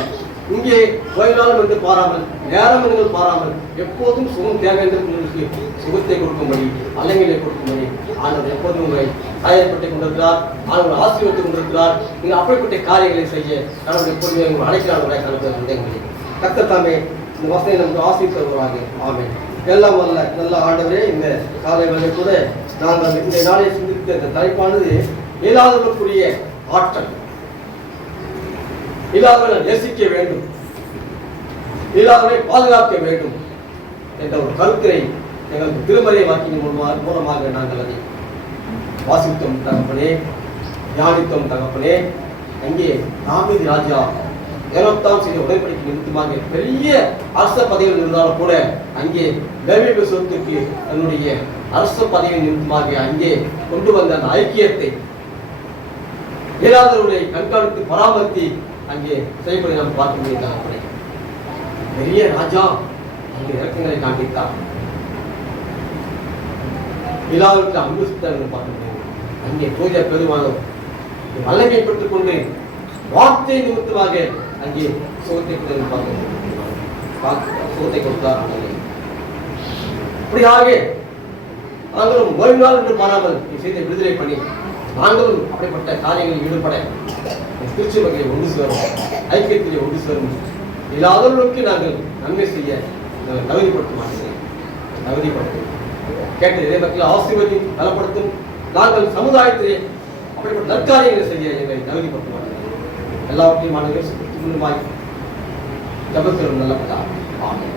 இங்கே ஓய்நாளும் என்று பாராமல், நேரம் என்று பாராமல், எப்போதும் சுகம் தேவை என்று உங்களுக்கு சுகத்தை கொடுக்கும்படி, அலங்கிலே கொடுக்கும்படி ஆண்டவர் எப்போதும் உங்களை தயார்பட்டுக் கொண்டிருக்கிறார். ஆண்டவர் ஆசீர்வதித்துக் கொண்டிருக்கிறார். நீங்கள் அப்படிப்பட்ட காரியங்களை செய்ய கடவுள் எப்போதுமே உங்கள் அழைக்கிறார்கள் கலந்து கர்த்தர் தாமே இந்த வசனை நமக்கு ஆசீர்வதித்தவராக. ஆமென். எல்லாம் வல்ல நல்ல ஆண்டவரே, இந்த காலை வேளை கூட நாங்கள் இந்த நாளை சிந்தித்த இந்த தலைப்பானது இயலாதவர்களுக்குரிய ஆற்றல், இயலாதவர்களை நேசிக்க வேண்டும், இயலாதவரை பாதுகாக்க வேண்டும் என்ற ஒரு கருத்தினை எங்களுக்கு திருமறை வாக்கின் மூலமாக நாங்கள் அதை வாசித்தோம் தகப்பனே, தியானித்தோம் தகப்பனே. அங்கே தாவீது ராஜா ஏனோத்தாம் செய்த உடன்படிக்கை நிமித்தமாக பெரிய அரச பதவியில் இருந்தாலும் கூட அங்கே லேவி விசுவத்துக்கு தன்னுடைய அரச பதவி நிமித்தமாக அங்கே கொண்டு வந்த அந்த ஐக்கியத்தை இயலாதவர்களை கண்காணித்து பராமரித்து அங்கே செய்யப்படி நாம் பார்க்க முடியாது. பெரிய ராஜா அங்கே இறக்கங்களை காண்பித்தார். இயலாதவர்களுக்கு அன்பு சித்தர்கள் பார்க்க முடியும். அங்கே பூஜை பெருமானம் வல்லமை பெற்றுக் கொண்டு வார்த்தை நிமித்தமாக அங்கே சுகத்தை சுகத்தை கொடுத்தார். இப்படியாக நாங்களும் ஒரு நாள் என்று பாராமல் செய்த விடுதலை பண்ணி நாங்களும் அப்படிப்பட்ட காரியங்களில் ஈடுபட திருச்சி வகையை ஒன்று சேரும், ஐக்கியத்திலே ஒன்று சேரும், இல்லாதவர்களுக்கு நாங்கள் நன்மை செய்ய தகுதிப்படுத்த மாட்டேன். தகுதிப்படுத்தும் கேட்ட இதே மக்கள் ஆசீர்வதி பலப்படுத்தும். நாங்கள் சமுதாயத்திலே அப்படிப்பட்ட நற்காரியங்களை செய்ய எங்களை தகுதிப்படுத்த மாட்டேன். எல்லாவற்றையும் மாணவர்கள் ஜபத்திலும் நல்ல ஆமென்.